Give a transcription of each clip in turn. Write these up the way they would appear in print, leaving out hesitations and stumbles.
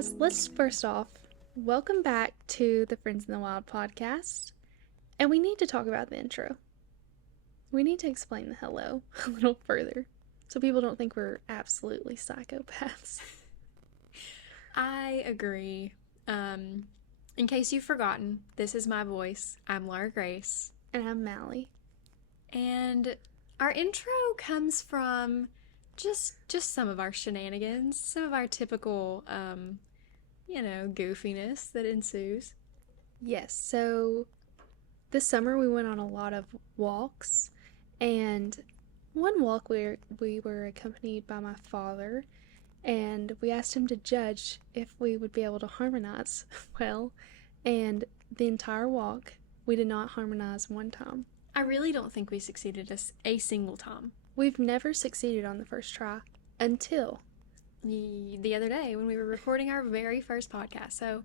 guys, let's first off, welcome back to the Friends in the Wild podcast. And we need to talk about the intro. We need to explain the hello a little further so people don't think we're absolutely psychopaths. I agree. In case you've forgotten, this is my voice. I'm Laura Grace. And I'm Mally. And our intro comes from just some of our shenanigans, some of our typical, goofiness that ensues. Yes, so this summer we went on a lot of walks, and one walk we were accompanied by my father, and we asked him to judge if we would be able to harmonize well, and the entire walk we did not harmonize one time. I really don't think we succeeded a single time. We've never succeeded on the first try until the other day when we were recording our very first podcast. So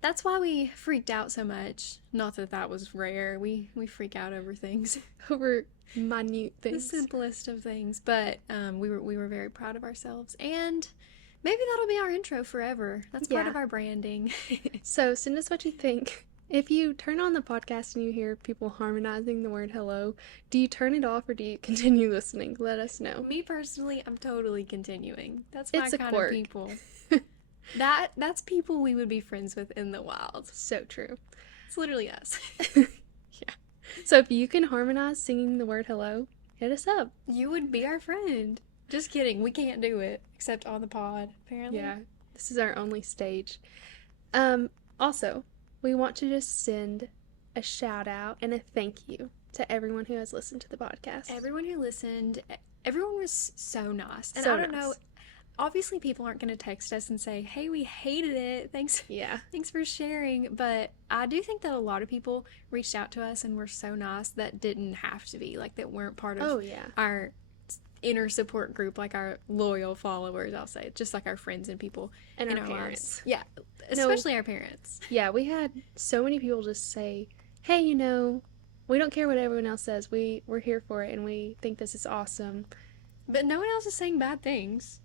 that's why we freaked out so much. Not that that was rare. We freak out over things. over minute things. The simplest of things. But we were very proud of ourselves. And maybe that'll be our intro forever. That's part of our branding. So send us what you think. If you turn on the podcast and you hear people harmonizing the word hello, do you turn it off or do you continue listening? Let us know. Me personally, I'm totally continuing. That's my kind quirk. Of people. That's people we would be friends with in the wild. So true. It's literally us. Yeah. So if you can harmonize singing the word hello, hit us up. You would be our friend. Just kidding. We can't do it except on the pod, apparently. Yeah. This is our only stage. Also, we want to just send a shout out and a thank you to everyone who has listened to the podcast. Everyone who listened, everyone was so nice. And so I don't know, obviously people aren't going to text us and say, hey, we hated it. Thanks for sharing. But I do think that a lot of people reached out to us and were so nice that didn't have to be, like that weren't part of our inner support group, like our loyal followers, I'll say. Just like our friends and people. And in our parents. Lives. Yeah, especially our parents. Yeah, we had so many people just say, hey, we don't care what everyone else says. We're here for it and we think this is awesome. But no one else is saying bad things.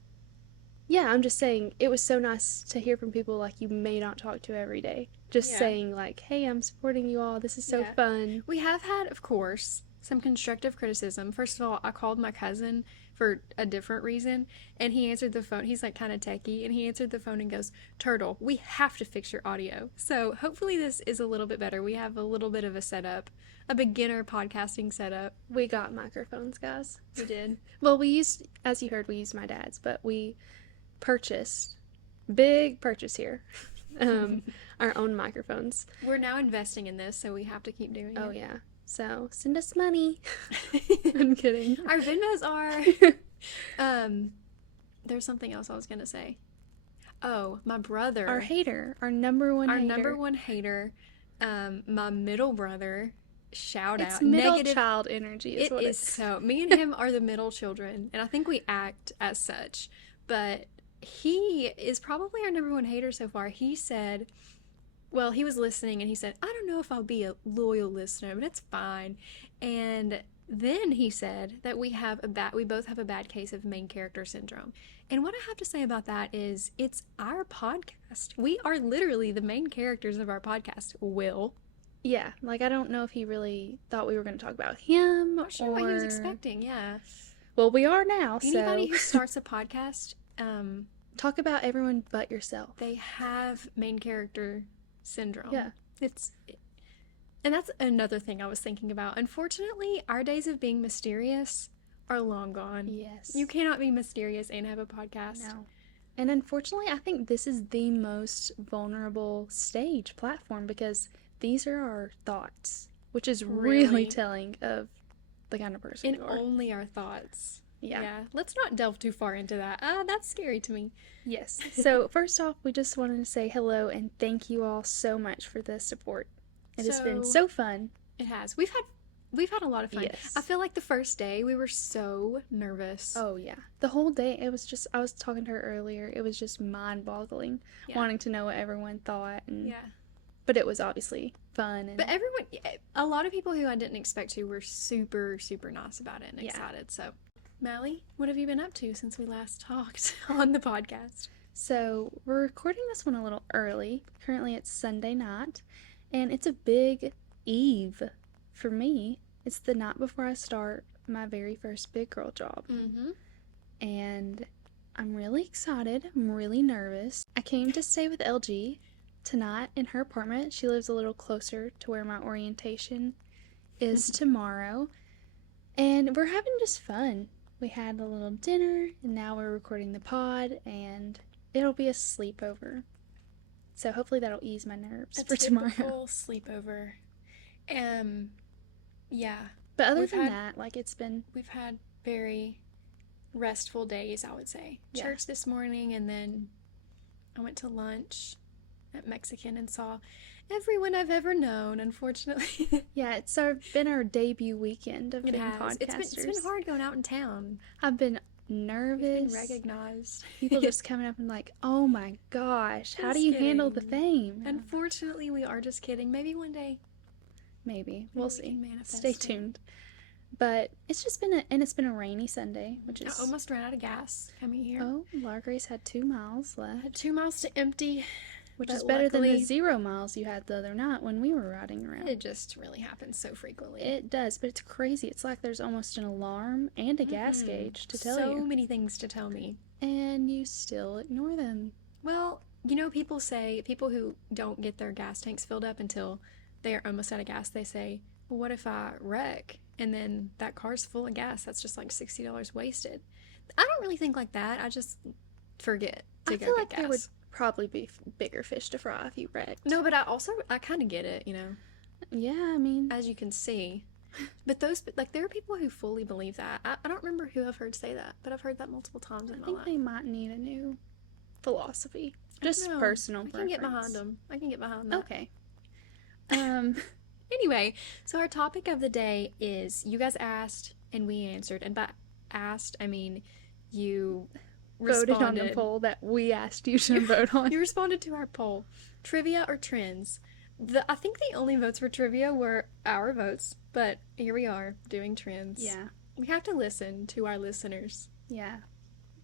Yeah, I'm just saying it was so nice to hear from people like you may not talk to every day. Just saying like, hey, I'm supporting you all. This is so fun. We have had, of course, some constructive criticism. First of all, I called my cousin for a different reason, and he answered the phone. He's like kind of techie, and he answered the phone and goes, Turtle, we have to fix your audio. So hopefully this is a little bit better. We have a little bit of a setup, a beginner podcasting setup. We got microphones, guys. We did. Well, as you heard, we used my dad's, but we purchased, big purchase here, our own microphones. We're now investing in this, so we have to keep doing it. Oh, yeah. So, send us money. I'm kidding. Our Venmos are... there's something else I was going to say. Oh, my brother. Our hater. Our number one hater. Our number one hater. My middle brother. Shout out. It's middle child energy is what it is. So, me and him are the middle children, and I think we act as such. But he is probably our number one hater so far. He said... Well, he was listening and he said, I don't know if I'll be a loyal listener, but it's fine. And then he said that we both have a bad case of main character syndrome. And what I have to say about that is it's our podcast. We are literally the main characters of our podcast. Will. Yeah, like I don't know if he really thought we were going to talk about him. Not sure what he was expecting, yeah. Well, we are now, Anybody who starts a podcast, talk about everyone but yourself. They have main character syndrome. Yeah. And that's another thing I was thinking about. Unfortunately, our days of being mysterious are long gone. Yes. You cannot be mysterious and have a podcast. No. And unfortunately, I think this is the most vulnerable platform because these are our thoughts, which is really telling of the kind of person you are. And only our thoughts. Yeah. Let's not delve too far into that. That's scary to me. Yes. So first off, we just wanted to say hello and thank you all so much for the support. It has been so fun. It has. We've had a lot of fun. Yes. I feel like the first day we were so nervous. Oh yeah. The whole day it was just I was talking to her earlier. It was just mind-boggling wanting to know what everyone thought and but it was obviously fun. But a lot of people who I didn't expect to were super, super nice about it and excited. So Mally, what have you been up to since we last talked on the podcast? So, we're recording this one a little early. Currently, it's Sunday night, and it's a big eve for me. It's the night before I start my very first big girl job. Mm-hmm. And I'm really excited. I'm really nervous. I came to stay with LG tonight in her apartment. She lives a little closer to where my orientation is tomorrow. And we're having just fun. We had a little dinner, and now we're recording the pod, and it'll be a sleepover. So hopefully that'll ease my nerves for tomorrow. Typical sleepover. Yeah. But other than that, like we've had very restful days, I would say. Yeah. Church this morning, and then I went to lunch at Mexican and saw everyone I've ever known, unfortunately. Yeah, it's been our debut weekend of being podcasters. It's been hard going out in town. I've been nervous. We've been recognized. People just coming up and like, oh my gosh, how do you handle the fame? Unfortunately, we are just kidding. Maybe one day. Maybe. We'll see. Manifest Stay tuned. But it's just been a rainy Sunday, which is... I almost ran out of gas coming here. Oh, Laura Grace had 2 miles I left. had 2 miles to empty. Which is better than the 0 miles you had the other night when we were riding around. It just really happens so frequently. It does, but it's crazy. It's like there's almost an alarm and a gas gauge to tell you. So many things to tell me. And you still ignore them. Well, people who don't get their gas tanks filled up until they are almost out of gas, they say, well, what if I wreck? And then that car's full of gas. That's just like $60 wasted. I don't really think like that. I just forget to go get gas. I feel like there would probably be bigger fish to fry if you wrecked. No, but I kind of get it, Yeah, I mean, as you can see. But there are people who fully believe that. I don't remember who I've heard say that, but I've heard that multiple times in my life. I think they might need a new philosophy. Just personal preference. I can get behind them. I can get behind that. Okay. Anyway, so our topic of the day is, you guys asked and we answered. And by asked, I mean you voted on the poll that we asked you to vote on. You responded to our poll. Trivia or trends? I think the only votes for trivia were our votes, but here we are doing trends. Yeah. We have to listen to our listeners. Yeah.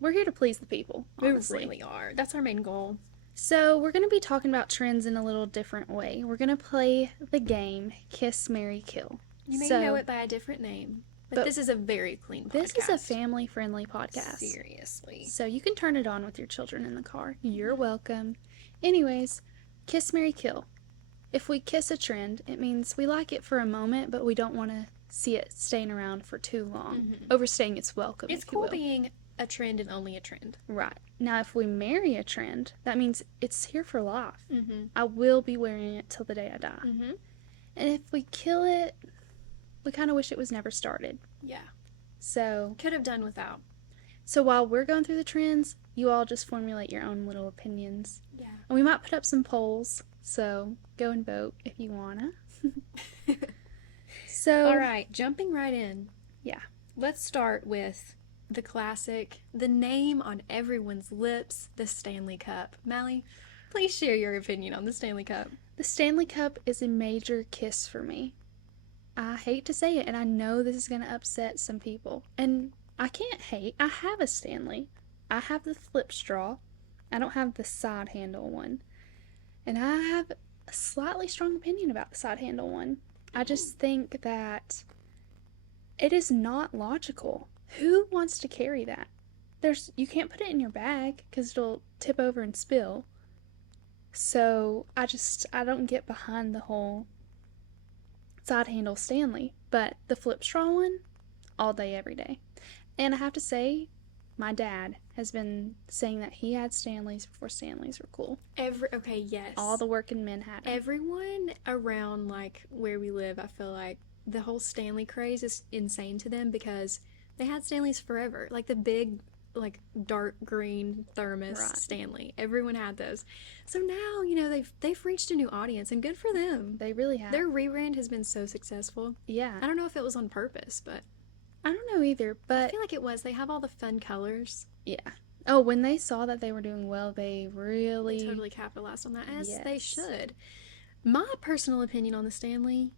We're here to please the people, honestly. We really are. That's our main goal. So we're going to be talking about trends in a little different way. We're going to play the game Kiss, Marry, Kill. You may know it by a different name, but this is a very clean podcast. This is a family-friendly podcast. Seriously. So you can turn it on with your children in the car. You're welcome. Anyways, Kiss, Marry, Kill. If we kiss a trend, it means we like it for a moment, but we don't want to see it staying around for too long. Overstaying its welcome, It's cool being a trend and only a trend. Right. Now, if we marry a trend, that means it's here for life. I will be wearing it till the day I die. And if we kill it, we kind of wish it was never started. Yeah. So... could have done without. So while we're going through the trends, you all just formulate your own little opinions. Yeah. And we might put up some polls, so go and vote if you wanna. So... all right, jumping right in. Yeah. Let's start with the classic, the name on everyone's lips, the Stanley Cup. Mally, please share your opinion on the Stanley Cup. The Stanley Cup is a major kiss for me. I hate to say it, and I know this is going to upset some people. And I can't hate. I have a Stanley. I have the flip straw. I don't have the side handle one. And I have a slightly strong opinion about the side handle one. I just think that it is not logical. Who wants to carry that? You can't put it in your bag because it'll tip over and spill. So I don't get behind the whole side handle Stanley. But the flip straw one, all day, every day. And I have to say, my dad has been saying that he had Stanleys before Stanleys were cool. Okay, yes. All the working men had them. Everyone around, like, where we live, I feel like the whole Stanley craze is insane to them because they had Stanleys forever. Like the big, like, dark green thermos Stanley. Everyone had those. So now, they've reached a new audience, and good for them. They really have. Their rebrand has been so successful. Yeah. I don't know if it was on purpose, but I don't know either, but I feel like it was. They have all the fun colors. Yeah. Oh, when they saw that they were doing well, they totally capitalized on that, as they should. My personal opinion on the Stanley,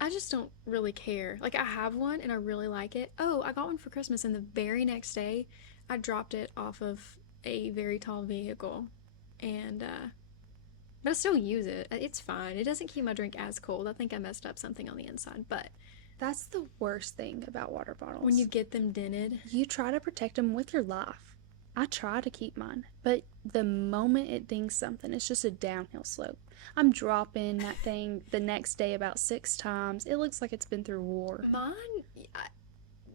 I just don't really care. Like, I have one and I really like it. Oh, I got one for Christmas, and the very next day I dropped it off of a very tall vehicle, and but I still use it. It's fine. It doesn't keep my drink as cold. I think I messed up something on the inside, but That's the worst thing about water when you bottles. get them dented, You try to protect them with your life. I try to keep mine, but the moment it dings something, it's just a downhill slope. I'm dropping that thing the next day about 6 times. It looks like it's been through war. mine. I,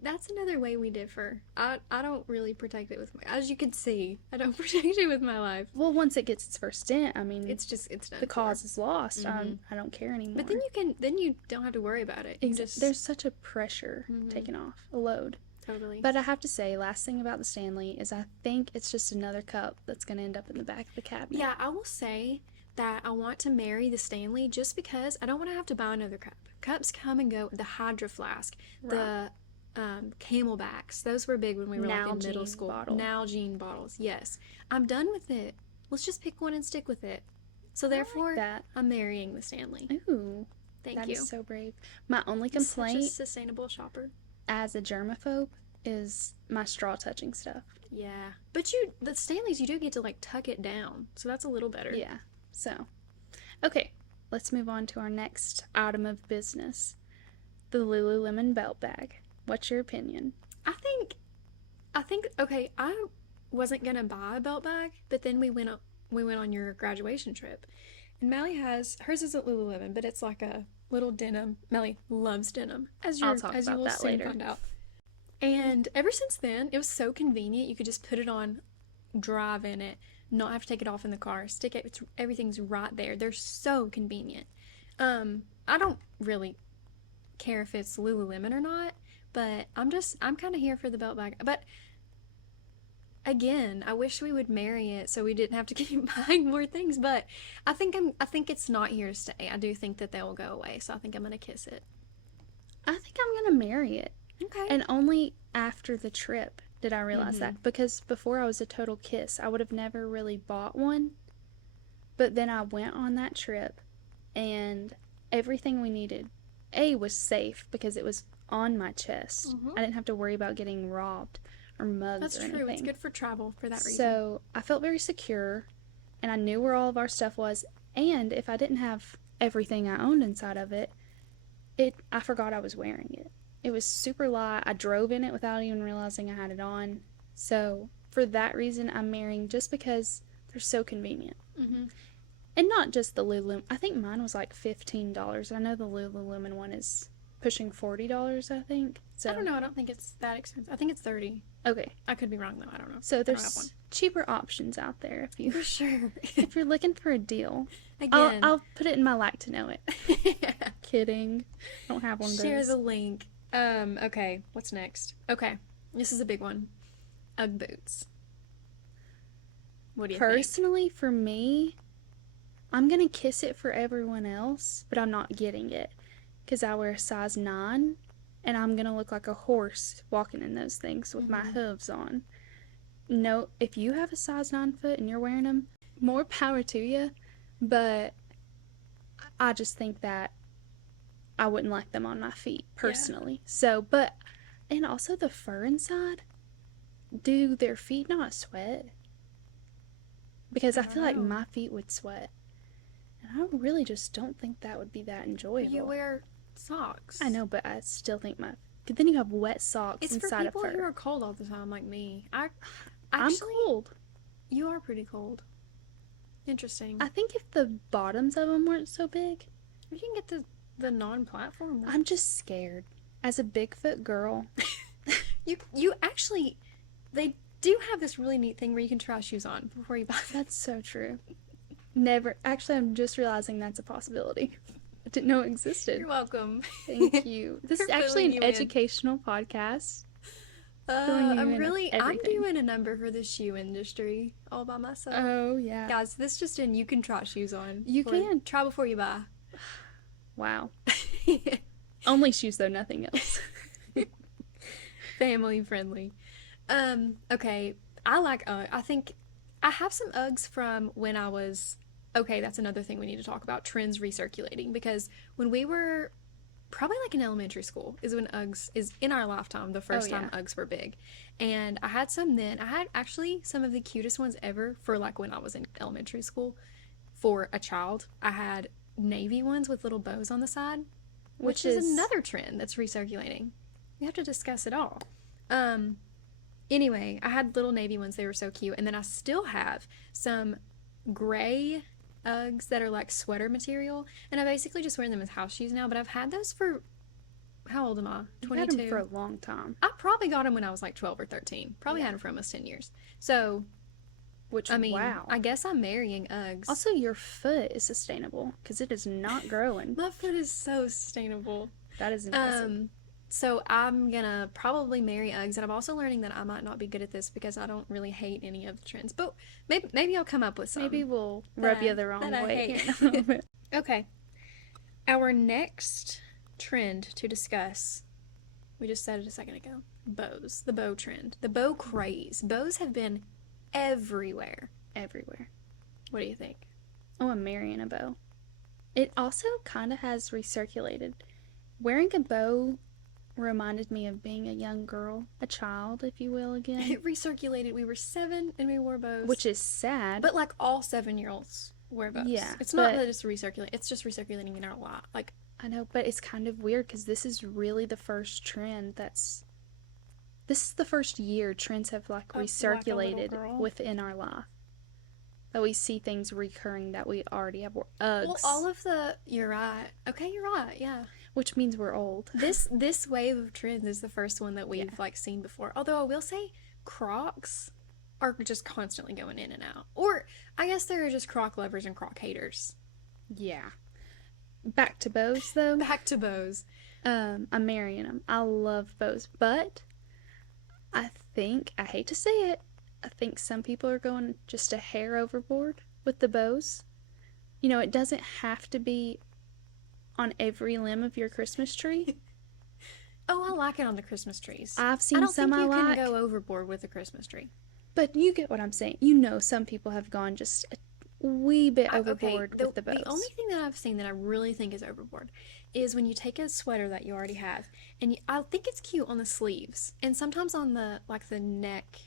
that's another way we differ. I don't really protect it with my. As you can see, I don't protect it with my life. Well, once it gets its first dent, I mean, It's done the for. cause is lost. Mhm. I don't care anymore. But then you don't have to worry about it. You just There's such a pressure taken off, a load. totally. But I have to say, last thing about the Stanley is I think it's just another cup that's going to end up in the back of the cabinet. Yeah, I will say that I want to marry the Stanley just because I don't want to have to buy another cup. Cups come and go. The Hydro Flask, Right. the Camelbacks, those were big when we were like in middle Nalgene school. bottle. Nalgene bottles, yes. I'm done with it. Let's just pick one and stick with it. So I therefore, like that. I'm marrying the Stanley. Ooh, Thank that you. is so brave. My only I'm such a complaint sustainable shopper. as a germaphobe is my straw touching stuff. Yeah, but the Stanleys you do get to like tuck it down, so that's a little better. Yeah. So, okay, let's move on to our next item of business, the Lululemon belt bag. What's your opinion? I think okay, I wasn't gonna buy a belt bag, but then we went on your graduation trip. And Mally has hers isn't Lululemon, but it's like a little denim. Mally loves denim, I'll talk as you about will that soon later. find out. And ever since then, it was so convenient. You could just put it on, drive in it, not have to take it off in the car, stick it. Everything's right there. They're so convenient. I don't really care if it's Lululemon or not, but I'm kind of here for the belt bag. But again, I wish we would marry it so we didn't have to keep buying more things. But I think it's not here to stay. I do think that they will go away, so I think I'm gonna kiss it. I think I'm going to marry it. Okay. And only after the trip did I realize that. Because before I was a total kiss, I would have never really bought one. But then I went on that trip and everything we needed, A, was safe because it was on my chest. I didn't have to worry about getting robbed or mugged That's or true. anything. It's good for travel for that reason. So I felt very secure and I knew where all of our stuff was. And if I didn't have everything I owned inside of it, I forgot I was wearing it. It was super light. I drove in it without even realizing I had it on. So for that reason, I'm marrying just because they're so convenient. Mhm. And not just the Lululemon. I think mine was like $15. I know the Lululemon one is pushing $40, I think. So I don't know. I don't think it's that expensive. I think it's 30. okay. I could be wrong though. I don't know. So I don't have one. there's cheaper options out there if you For sure. if you're looking for a deal. Again, I'll put it in my like to know it. Kidding. I don't have one of those. share the link. Okay. What's next? Okay. This is a big one. Ugg boots. What do you think? Personally, for me, I'm gonna kiss it for everyone else, but I'm not getting it because I wear a size 9 and I'm gonna look like a horse walking in those things with my hooves on. No, if you have a size 9 foot and you're wearing them, more power to you, but I just think that I wouldn't like them on my feet personally. So, but, and also the fur inside, do their feet not sweat? Because I don't feel like know. my feet would sweat. And I really just don't think that would be that enjoyable. You wear socks. I know, but I still think my. Then you have wet socks It's for inside of people who fur. are cold all the time, like me. I'm Actually, cold. you are pretty cold. Interesting. I think if the bottoms of them weren't so big, We can get the non-platform one. I'm just scared. As a Bigfoot girl, You actually, they do have this really neat thing where you can try shoes on before you buy them. that's so true. Never. Actually, I'm just realizing that's a possibility. I didn't know it existed. You're welcome. Thank you. This is For actually filling an you in. educational podcast. Filling you I'm in really, I'm everything. doing a number for the shoe industry all by myself. Oh, yeah. Guys, this just in, you can try shoes on. You can. Try before you buy. Wow. Only shoes, though, nothing else. Family friendly. Okay. I think I have some Uggs from when I was, okay, that's another thing we need to talk about, trends recirculating, because when we were probably like in elementary school is when Uggs is in our lifetime, the Oh first time yeah. Uggs were big. And I had some then. I had actually some of the cutest ones ever for like when I was in elementary school for a child. I had navy ones with little bows on the side, which Which is is another trend that's recirculating. We have to discuss it all. Um, anyway, I had little navy ones. They were so cute. And then I still have some gray Uggs that are like sweater material. And I basically just wear them as house shoes now. But I've had those for, how old am I? you've had them for 22. a long time. I probably got them when I was like 12 or 13. Probably Yeah. had them for almost 10 years. So, Which, I mean, wow. I guess I'm marrying Uggs. Also, your foot is sustainable because it is not growing. My foot is so sustainable. That is impressive. So I'm gonna probably marry Uggs, and I'm also learning that I might not be good at this because I don't really hate any of the trends. But maybe I'll come up with some. Maybe we'll that rub I- you the wrong that I way hate. here in a little bit. Okay. Our next trend to discuss, we just said it a second ago. Bows. The bow trend. The bow craze. Bows have been everywhere. Everywhere. What do you think? Oh, I'm marrying a bow. It also kind of has recirculated. Wearing a bow reminded me of being a young girl, a child, if you will, again. It recirculated. We were 7 and we wore bows. Which is sad. But like all 7-year-olds wear bows. Yeah, It's not but- that it's recirculating. It's just recirculating in our life. Like, I know, but it's kind of weird because this is really the first trend that's. This is the first year trends have like Of, like, a little recirculated girl. within our life. That we see things recurring that we already have. Uggs. well, all of the. You're right. Okay, you're right. Yeah. which means we're old. This wave of trends is the first one that we've Yeah. like seen before. Although I will say, Crocs are just constantly going in and out. Or I guess there are just Croc lovers and Croc haters. Yeah. Back to bows though. Back to bows. I'm marrying them. I love bows, but I hate to say it, I think some people are going just a hair overboard with the bows. You know, it doesn't have to be on every limb of your Christmas tree. Oh, I like it on the Christmas trees. I've I seen don't some think I you like, can go overboard with a Christmas tree. but you get what I'm saying. You know, some people have gone just a wee bit Okay, overboard with the bows. The only thing that I've seen that I really think is overboard is when you take a sweater that you already have, and I think it's cute on the sleeves, and sometimes on the like the neck.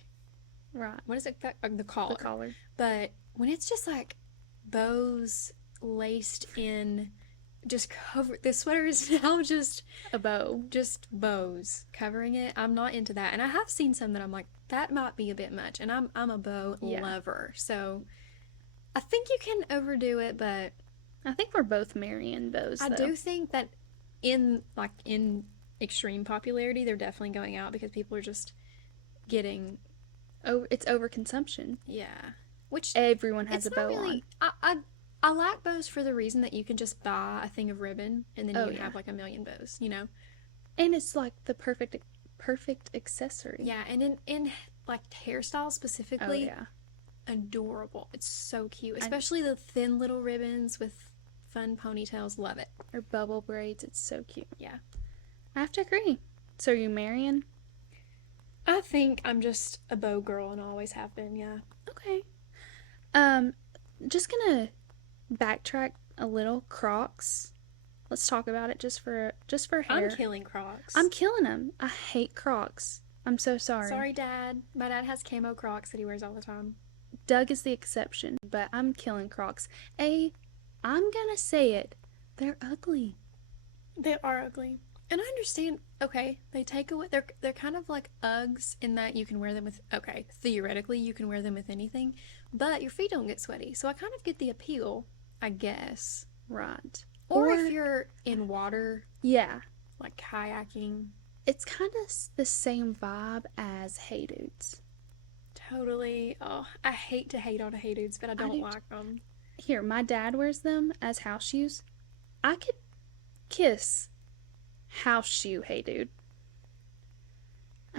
Right. What is it? The collar. The collar. But when it's just like bows laced in, just cover the sweater is now A bow. just bows covering it. I'm not into that, and I have seen some that I'm like that might be a bit much, and I'm a bow Yeah. lover, so I think you can overdo it, but I think we're both marrying bows, I though. do think that in extreme popularity, they're definitely going out because people are just getting It's overconsumption. which Everyone has it's a not bow really. on. I like bows for the reason that you can just buy a thing of ribbon and then you Oh, can yeah. have like a million bows, you know? And it's like the perfect accessory. Yeah, and in like hairstyles Oh, specifically, yeah. adorable. It's so cute, especially the thin little ribbons with fun ponytails. Love it. Or bubble braids. It's so cute. Yeah. I have to agree. So are you marrying? I think I'm just a bow girl and always have been. Yeah. Okay. Just gonna backtrack a little. Crocs. Let's talk about it just for hair. I'm killing Crocs. I'm killing them. I hate Crocs. I'm so sorry. Sorry, Dad. My dad has camo Crocs that he wears all the time. Doug is the exception, but I'm killing Crocs. I'm gonna say it. They're ugly. They are ugly. And I understand, okay, they take away they're kind of like Uggs in that you can wear them with okay, theoretically you can wear them with anything, but your feet don't get sweaty. So I kind of get the appeal, I guess. Right. Or if you're in water, Yeah. like kayaking. It's kind of the same vibe as Hey Dudes. Totally. Oh, I hate to hate on Hey Dudes, but I don't do like them. Here, my dad wears them as house shoes. I could kiss house shoe Hey Dude.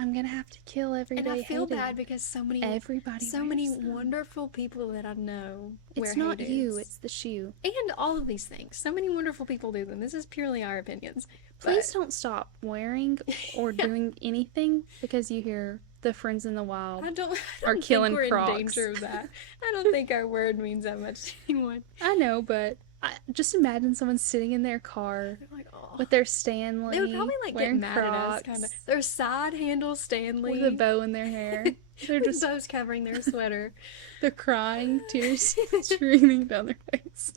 I'm gonna have to kill every And day I feel Hey bad Dude. because so many wears them. wonderful people that I know wear It's not Hey you, Dudes. it's the shoe. And all of these things. So many wonderful people do them. This is purely our opinions. Please don't stop wearing or Yeah. doing anything because you hear the Friends in the Wild. I don't Or think killing we're Crocs. in danger of that. I don't think our word means that much to anyone. I know, but Just imagine someone sitting in their car They're like, oh. with their They would probably Stanley, like get wearing mad at us, kind of. Crocs, Their side handle with a Stanley, bow in their hair. They're with just bows covering their sweater. they're crying, tears streaming down their face.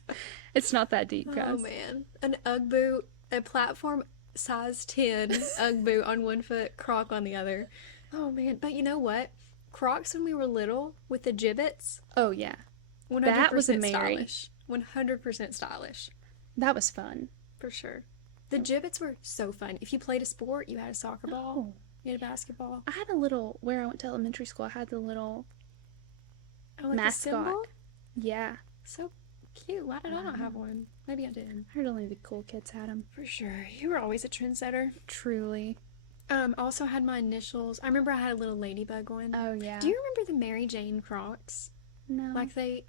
It's not that deep, Oh guys. man, an UGG boot, a platform size 10 UGG boot on one foot, Croc on the other. Oh man, but you know what? Crocs when we were little with the gibbets, Oh yeah, that was a 100% Mary. stylish. 100% stylish. That was fun. For sure. The gibbets were so fun. If you played a sport, you had a soccer ball, Oh, you had a basketball. I had a little where I went to elementary school. I had the little Oh, like the mascot. symbol? Yeah, So cute. Why did I not have one? Maybe I did. I heard only the cool kids had them. For sure. You were always a trendsetter. Truly. Also had my initials. I remember I had a little ladybug one. Oh yeah. Do you remember the Mary Jane Crocs? No. Like they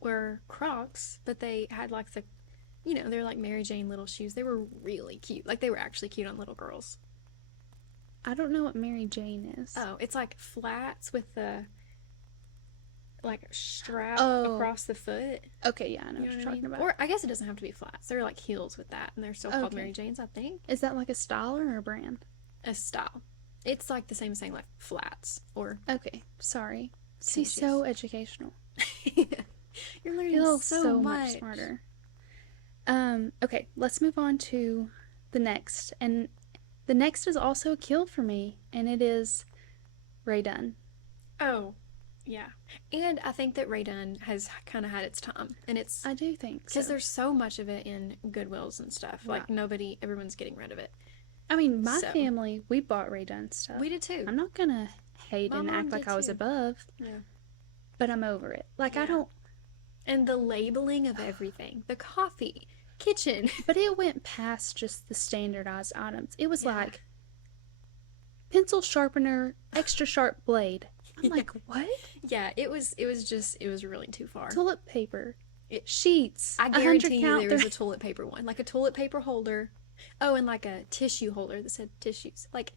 were Crocs, but they had like the, they're like Mary Jane little shoes. They were really cute. Like they were actually cute on little girls. I don't know what Mary Jane is. Oh, it's like flats with the like strap Oh. across the foot. Okay, yeah, I know You what know you're what I talking mean? about. Or I guess it doesn't have to be flats. They're like heels with that, and they're still called Okay. Mary Janes, I think. Is that like a style or a brand? A style. It's like the same as saying like flats or Okay, sorry. See, tennis so educational. You're learning Feel so much smarter. Okay, let's move on to the next. And the next is also a kill for me, and it is Ray Dunn. Oh, yeah. And I think that Ray Dunn has kind of had its time, and it's I do think so. because there's so much of it in Goodwills and stuff. Like everyone's getting rid of it. I mean, my So- family, we bought Ray Dunn stuff. We did too. I'm not gonna hate My and mom act like did I was too. above, Yeah. but I'm over it. Like, I Yeah. don't, And the labeling of everything, the coffee, kitchen. but it went past just the standardized items. It was Yeah. like pencil sharpener, extra sharp blade. I'm Yeah. like, what? Yeah, it was really too far. Toilet paper, It- sheets, I 100 guarantee you count. there was a toilet paper one, like a toilet paper holder. Oh, and like a tissue holder that said tissues. Like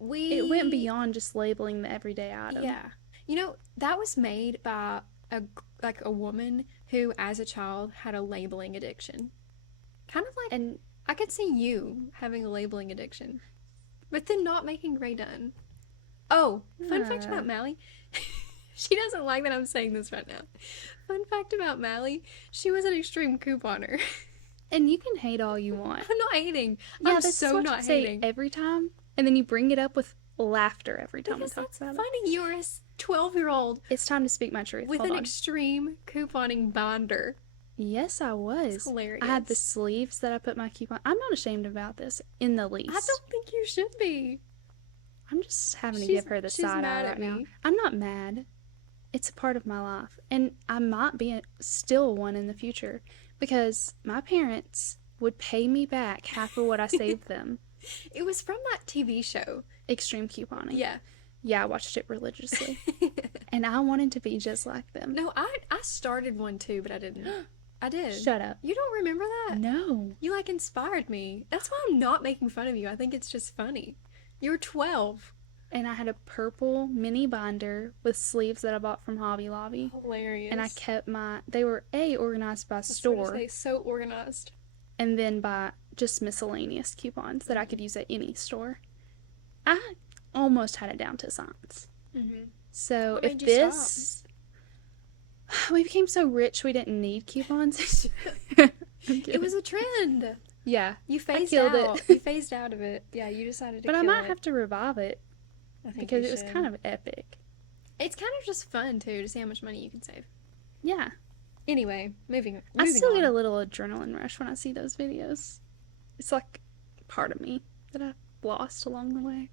It went beyond just labeling the everyday item. Yeah. That was made by a woman who as a child had a labeling addiction. Kind of like And I could see you having a labeling addiction. But then not making Ray Dunn. Oh, fun fact about Mally. She doesn't like that I'm saying this right now. Fun fact about Mally, she was an extreme couponer. and you can hate all you want. I'm not hating. Yeah, I'm that's so what not you say hating. every time, and then you bring it up with laughter every time Because we talk that's about it. funny. You're a 12-year-old It's time to speak my truth. with Hold an on. extreme couponing binder. Yes, I was. It's hilarious. I had the sleeves that I put my coupon. I'm not ashamed about this in the least. I don't think you should be. I'm just having to She's- give her the she's side mad eye at right now. me. I'm not mad. It's a part of my life, and I might be still one in the future because my parents would pay me back half of what I saved them. It was from that TV show. Extreme couponing. Yeah. Yeah, I watched it religiously, and I wanted to be just like them. No, I started one too, but I didn't. I did. Shut up. You don't remember that? No. You like inspired me. That's why I'm not making fun of you. I think it's just funny. You were 12. And I had a purple mini binder with sleeves that I bought from Hobby Lobby. Hilarious. And I kept they were organized by store So organized. and then by just miscellaneous coupons that I could use at any store. I almost had it down to science. Mm-hmm. So What if made you this, we became so rich we didn't need coupons. I'm It kidding. was a trend. Yeah, You phased killed it. out. You phased out of it. Yeah, you decided to but I kill might it. have to revive it I think because you it was should. kind of epic. It's kind of just fun too to see how much money you can save. Yeah, Anyway, moving I still on. get a little adrenaline rush when I see those videos. It's like part of me that I've lost along the way.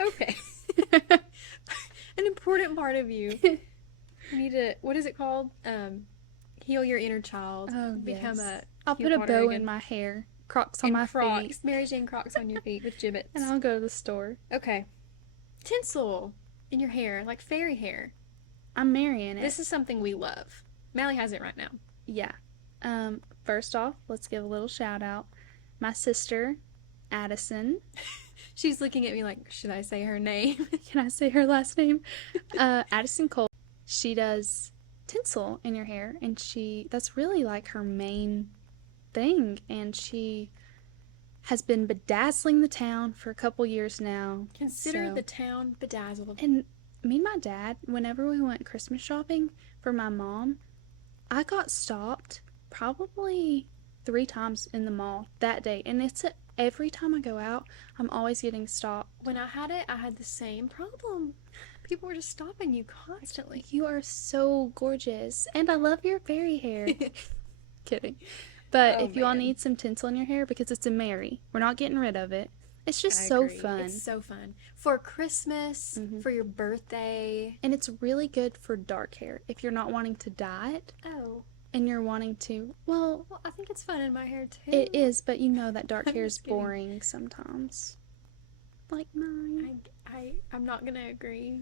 Okay. An important part of you. You need to, what is it called? Heal your inner child. Oh, Become yes. a I'll put a couponer bow again. in my hair, Crocs on And my Crocs. feet, Mary Jane Crocs on your feet with gibbets. and I'll go to the store. Okay. Tinsel in your hair, like fairy hair. I'm marrying it. This is something we love. Mally has it right now. Yeah. First off, let's give a little shout out. My sister, Addison. She's looking at me like, should I say her name? Can I say her last name? Addison Cole. She does tinsel in your hair, and that's really like her main thing, and she has been bedazzling the town for a couple years now. Consider the So, town bedazzled. and me and my dad, whenever we went Christmas shopping for my mom, I got stopped probably 3 times in the mall that day. And every time I go out, I'm always getting stopped. When I had it, I had the same problem. People were just stopping you constantly. You are so gorgeous. And I love your fairy hair. Kidding. But Oh, if you all man. need some tinsel in your hair, because it's a Mary, we're not getting rid of it. It's just I so agree. fun. It's so fun. For Christmas, for your birthday. And it's really good for dark hair if you're not wanting to dye it Oh. and you're wanting to, well, Well, I think it's fun in my hair too. it is, but you know that dark I'm hair is just kidding. boring sometimes. Like mine. I'm not gonna agree.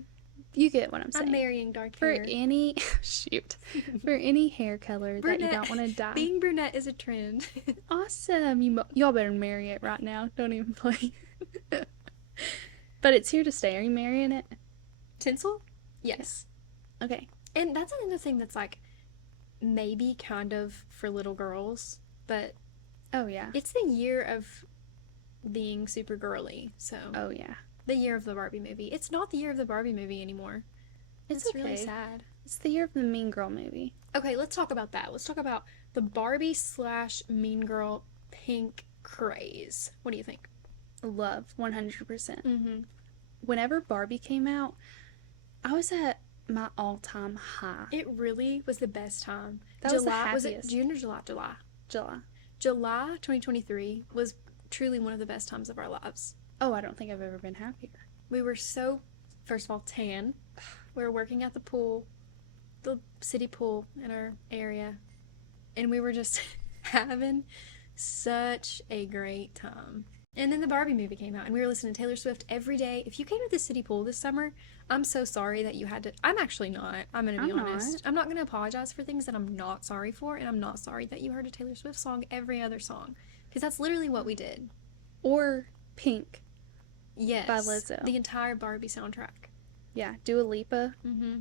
You get what I'm saying. I'm marrying dark For hair. any shoot, for any hair color that you don't want to dye. Being brunette is a trend. Awesome. Y'all better marry it right now. Don't even play. But it's here to stay. Are you marrying it? Tinsel? Yes. Okay. And that's another thing that's like maybe kind of for little girls, but Oh yeah. it's the year of being super girly. So Oh yeah. the year of the Barbie movie. It's not the year of the Barbie movie anymore. It's That's okay. really sad. It's the year of the Mean Girl movie. Okay, let's talk about that. Let's talk about the Barbie / Mean Girl pink craze. What do you think? Love, 100%. Mm-hmm. Whenever Barbie came out, I was at my all-time high. It really was the best time. That was the Was it happiest. June or July? July. July. July 2023 was truly one of the best times of our lives. Oh, I don't think I've ever been happier. We were so, first of all, tan. We were working at the pool, the city pool in our area, and we were just having such a great time. And then the Barbie movie came out, and we were listening to Taylor Swift every day. If you came to the city pool this summer, I'm so sorry that you had to. I'm actually not. I'm going to be I'm honest. not. I'm not going to apologize for things that I'm not sorry for, and I'm not sorry that you heard a Taylor Swift song every other song. Because that's literally what we did. Or Pink. Yes. By Lizzo. The entire Barbie soundtrack. Yeah, Dua Lipa. Mm-hmm.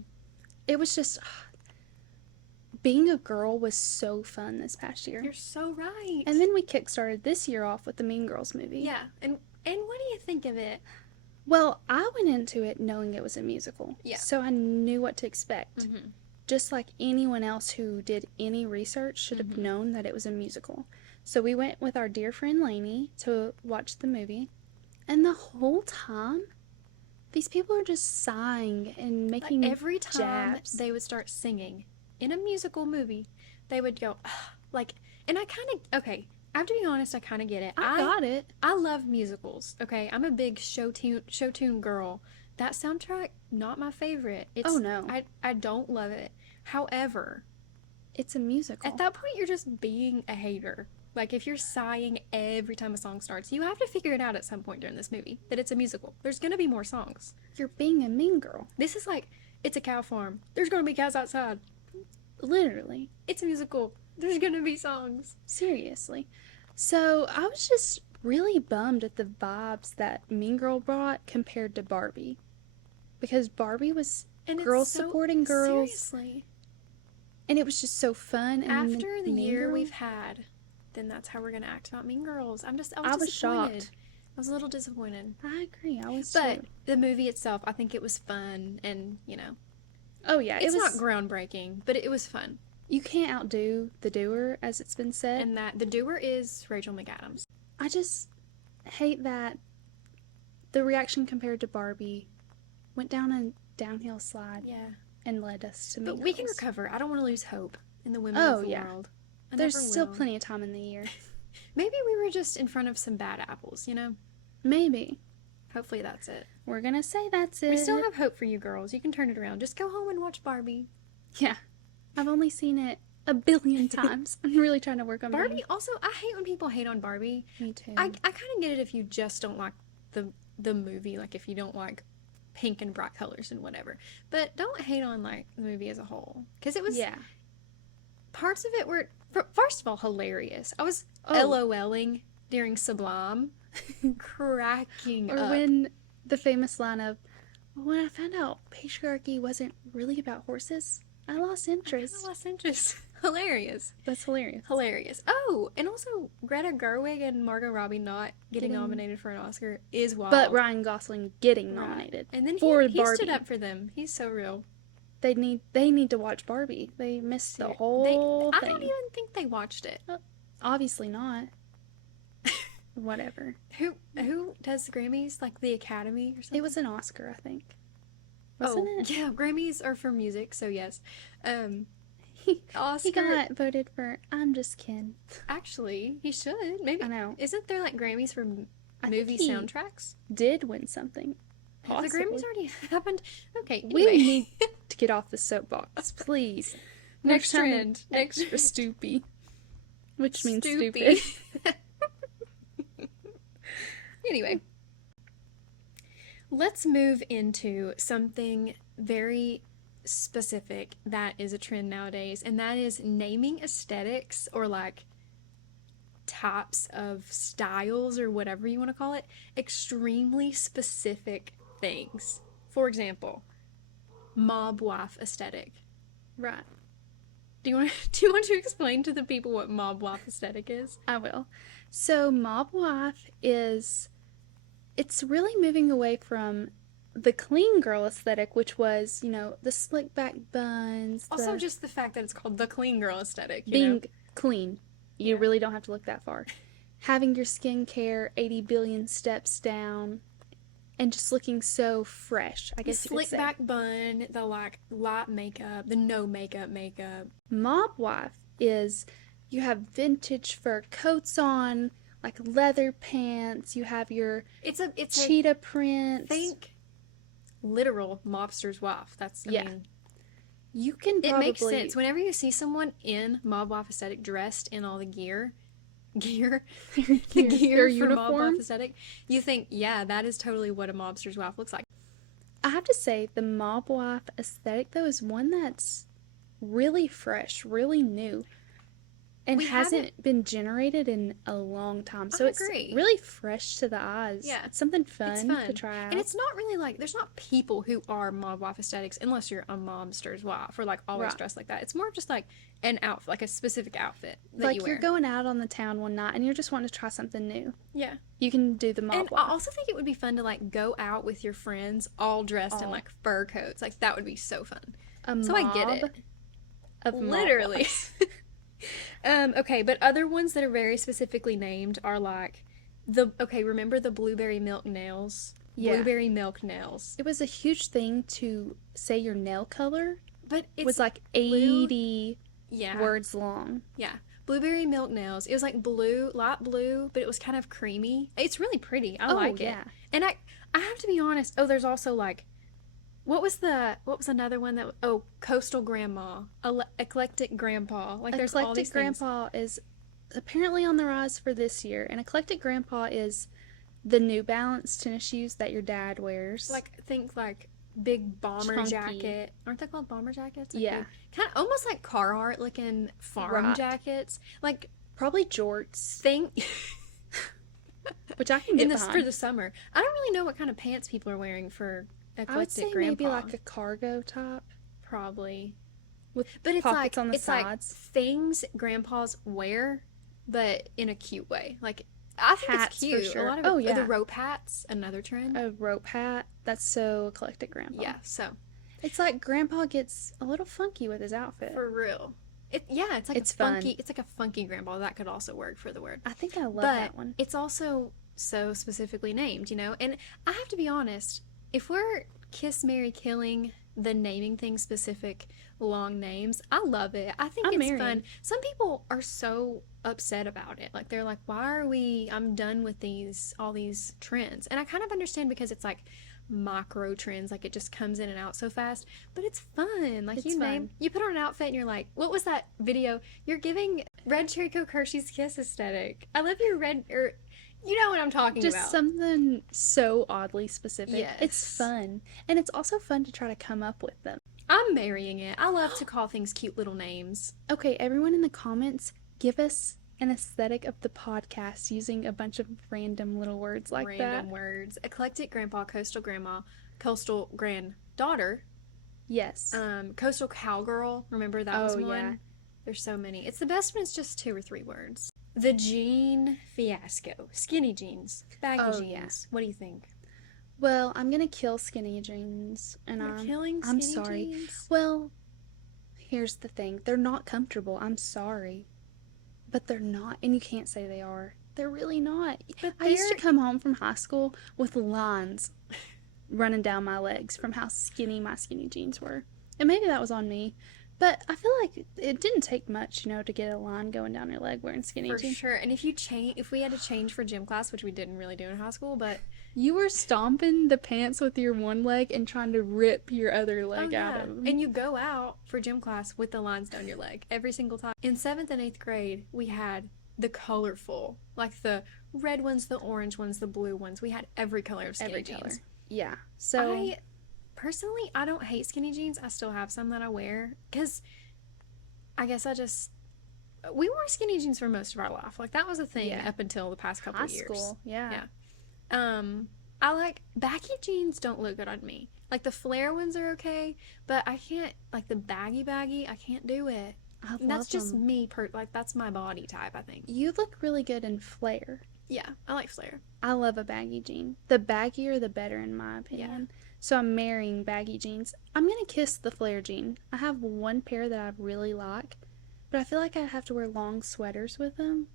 It was just being a girl was so fun this past year. You're so right. And then we kickstarted this year off with the Mean Girls movie. Yeah, and what do you think of it? Well, I went into it knowing it was a musical. Yeah. So I knew what to expect. Mm-hmm. Just like anyone else who did any research should have known that it was a musical. So we went with our dear friend Lainey to watch the movie. And the whole time, these people are just sighing and making Like every time jabs. they would start singing in a musical movie, they would go, like, and I kind of, okay, I have to be honest, I kind of get it. I got it. I love musicals, okay? I'm a big show tune girl. That soundtrack, not my favorite. Oh, no. I don't love it. However, It's a musical. at that point, you're just being a hater. Like, if you're sighing every time a song starts, you have to figure it out at some point during this movie that it's a musical. There's gonna be more songs. You're being a mean girl. This is like, it's a cow farm. There's gonna be cows outside. Literally. It's a musical. There's gonna be songs. Seriously. So I was just really bummed at the vibes that Mean Girl brought compared to Barbie. Because Barbie was And girls it's so, supporting girls. Seriously. And it was just so fun. And After the Mean year Girl, we've had, then that's how we're gonna act about Mean Girls. I was I was disappointed. shocked. I was a little disappointed. I agree. I was But too. the movie itself, I think it was fun, and you know, Oh yeah, it's it not was. groundbreaking, but it was fun. You can't outdo the doer, as it's been said. And that the doer is Rachel McAdams. I just hate that the reaction compared to Barbie went down a downhill slide Yeah, and led us to Mean but we can Girls. recover. I don't want to lose hope in the women Oh, of the yeah. world. I There's never still will. plenty of time in the year. Maybe we were just in front of some bad apples, you know? Maybe. Hopefully that's it. We're gonna say that's it. We still have hope for you girls. You can turn it around. Just go home and watch Barbie. Yeah. I've only seen it a billion times. I'm really trying to work on Barbie, also, I hate when people hate on Barbie. Me too. I kind of get it if you just don't like the movie, like if you don't like pink and bright colors and whatever. But don't hate on like the movie as a whole, because it was Yeah. parts of it were first of all hilarious. I was Oh. LOLing during Sublime, cracking Or up. when the famous line of, when I found out patriarchy wasn't really about horses, I lost I kind of interest. lost interest. Hilarious. That's hilarious. Hilarious. Oh, and also Greta Gerwig and Margot Robbie not getting Getting, nominated for an Oscar is but wild. Ryan Gosling getting Right. nominated And then for he stood Barbie. up for them. He's so real. They need to watch Barbie. They missed the whole I don't thing. even think they watched it. Obviously not. Whatever. Who does the Grammys? Like the Academy or something? It was an Oscar, I think. Wasn't Oh, it? yeah, Grammys are for music, so yes. He Oscar, got voted for I'm Just Ken. actually, he should. Maybe. I know. Isn't there like Grammys for I movie think he soundtracks? did win something. Have the Possibly. Grammys already happened? Okay, We anyway. need to get off the soapbox, please. Next time, trend. Next extra stoopy, which means Stoopy. stupid. Anyway, let's move into something very specific that is a trend nowadays, and that is naming aesthetics or like types of styles or whatever you want to call it, extremely specific things. For example, mob wife aesthetic. Right. Do you want to explain to the people what mob wife aesthetic is? I will. So, mob wife it's really moving away from the clean girl aesthetic, which was, the slick back buns, Also, the just the fact that it's called the clean girl aesthetic, you being know? clean. You Yeah. really don't have to look that far. Having your skincare 80 billion steps down and just looking so fresh, I The guess you could slick say. back bun, the like light makeup, the no makeup. Mob wife is you have vintage fur coats on, like leather pants, you have your It's a cheetah prints. think literal mobster's wife. That's I Yeah. mean, You can it probably makes sense whenever you see someone in mob wife aesthetic dressed in all the gear, the gear your for mob wife uniform. aesthetic. You think, yeah, that is totally what a mobster's wife looks like. I have to say the mob wife aesthetic though is one that's really fresh, really new, and We hasn't been generated in a long time. So I it's agree. really fresh to the eyes. Yeah. It's something fun, It's fun to try out. and it's not really like there's not people who are mob wife aesthetics unless you're a mobster's wife or like always Right. dressed like that. It's more of just like an outfit, like a specific outfit that Like you wear. you're going out on the town one night and you're just wanting to try something new. Yeah. You can do the mob And I wife. also think it would be fun to like go out with your friends all dressed in All. like fur coats. Like that would be so fun. A So I get mob it. of mob Literally. wives. Okay, but other ones that are very specifically named are like remember the blueberry milk nails? Yeah. Blueberry milk nails. It was a huge thing to say your nail color But it's was like blue. 80 yeah. words long. Yeah. Blueberry milk nails. It was like blue, light blue, but it was kind of creamy. It's really pretty. I like it. Yeah. And I have to be honest. Oh, there's also like what was another one that coastal grandma, eclectic grandpa. Like there's all these Eclectic things. Grandpa is apparently on the rise for this year. And Eclectic Grandpa is the New Balance tennis shoes that your dad wears. Like think like big bomber Chunky. jacket. Aren't they called bomber jackets? Like Yeah. Kind of almost like Carhartt looking farm Right. jackets. Like probably jorts, think which I can get in this behind. for the summer. I don't really know what kind of pants people are wearing for eclectic I would say grandpa. maybe like a cargo top Probably. with But it's pockets like on the it's like sides. things grandpas wear, but in a cute way. Like I think Hats it's for cute. sure. A lot of Oh, it, yeah. the rope hats, another trend. A rope hat. That's so Eclectic Grandpa. Yeah, so It's like Grandpa gets a little funky with his outfit. for real. It's like It's a funky fun. it's like a funky grandpa. That could also work for the word. I think I love But that one. it's also so specifically named, you know? And I have to be honest, if we're kiss, marry, killing the naming things specific long names, I love it. I think I'm it's married. fun. Some people are so upset about it. Like they're like, I'm done with all these trends. And I kind of understand because it's like micro trends, like it just comes in and out so fast, but it's fun. Like It's fun. you put on an outfit and you're like, what was that video? You're giving red cherry coke Hershey's kiss aesthetic. I love your red, or you know what I'm talking Just about. something so oddly specific. Yes. It's fun. And it's also fun to try to come up with them. I'm marrying it. I love to call things cute little names. Okay, everyone in the comments, give us an aesthetic of the podcast using a bunch of random little words like Random that. words. Eclectic grandpa, coastal grandma, coastal granddaughter. Yes. Coastal Cowgirl, remember that Oh, was yeah. one? There's so many. It's the best when it's just 2 or 3 words. The jean fiasco. Skinny jeans. Baggy Oh, yeah. jeans. What do you think? Well, I'm gonna kill skinny jeans, and You're I'm killing I'm skinny sorry. jeans? Well, here's the thing. They're not comfortable. I'm sorry. But they're not, and you can't say they are. They're really not. But I used to they're. come home from high school with lines running down my legs from how skinny my skinny jeans were. And maybe that was on me. But I feel like it didn't take much, to get a line going down your leg wearing skinny For jeans. sure. And if we had to change for gym class, which we didn't really do in high school, but You were stomping the pants with your one leg and trying to rip your other oh leg out yeah. of them. And you go out for gym class with the lines down your leg every single time. In 7th and 8th grade, we had the colorful, like the red ones, the orange ones, the blue ones. We had every color of skinny Every jeans. color. Yeah. So I personally, I don't hate skinny jeans. I still have some that I wear because I guess we wore skinny jeans for most of our life. Like that was a thing Yeah. up until the past couple high of years. school, yeah. Yeah. I like baggy jeans don't look good on me. Like the flare ones are okay, but I can't like the baggy. I can't do it. I And that's love just them. me. Like that's my body type. I think. You look really good in flare. Yeah, I like flare. I love a baggy jean. The baggier, the better, in my opinion. Yeah. So I'm marrying baggy jeans. I'm gonna kiss the flare jean. I have one pair that I really like, but I feel like I have to wear long sweaters with them.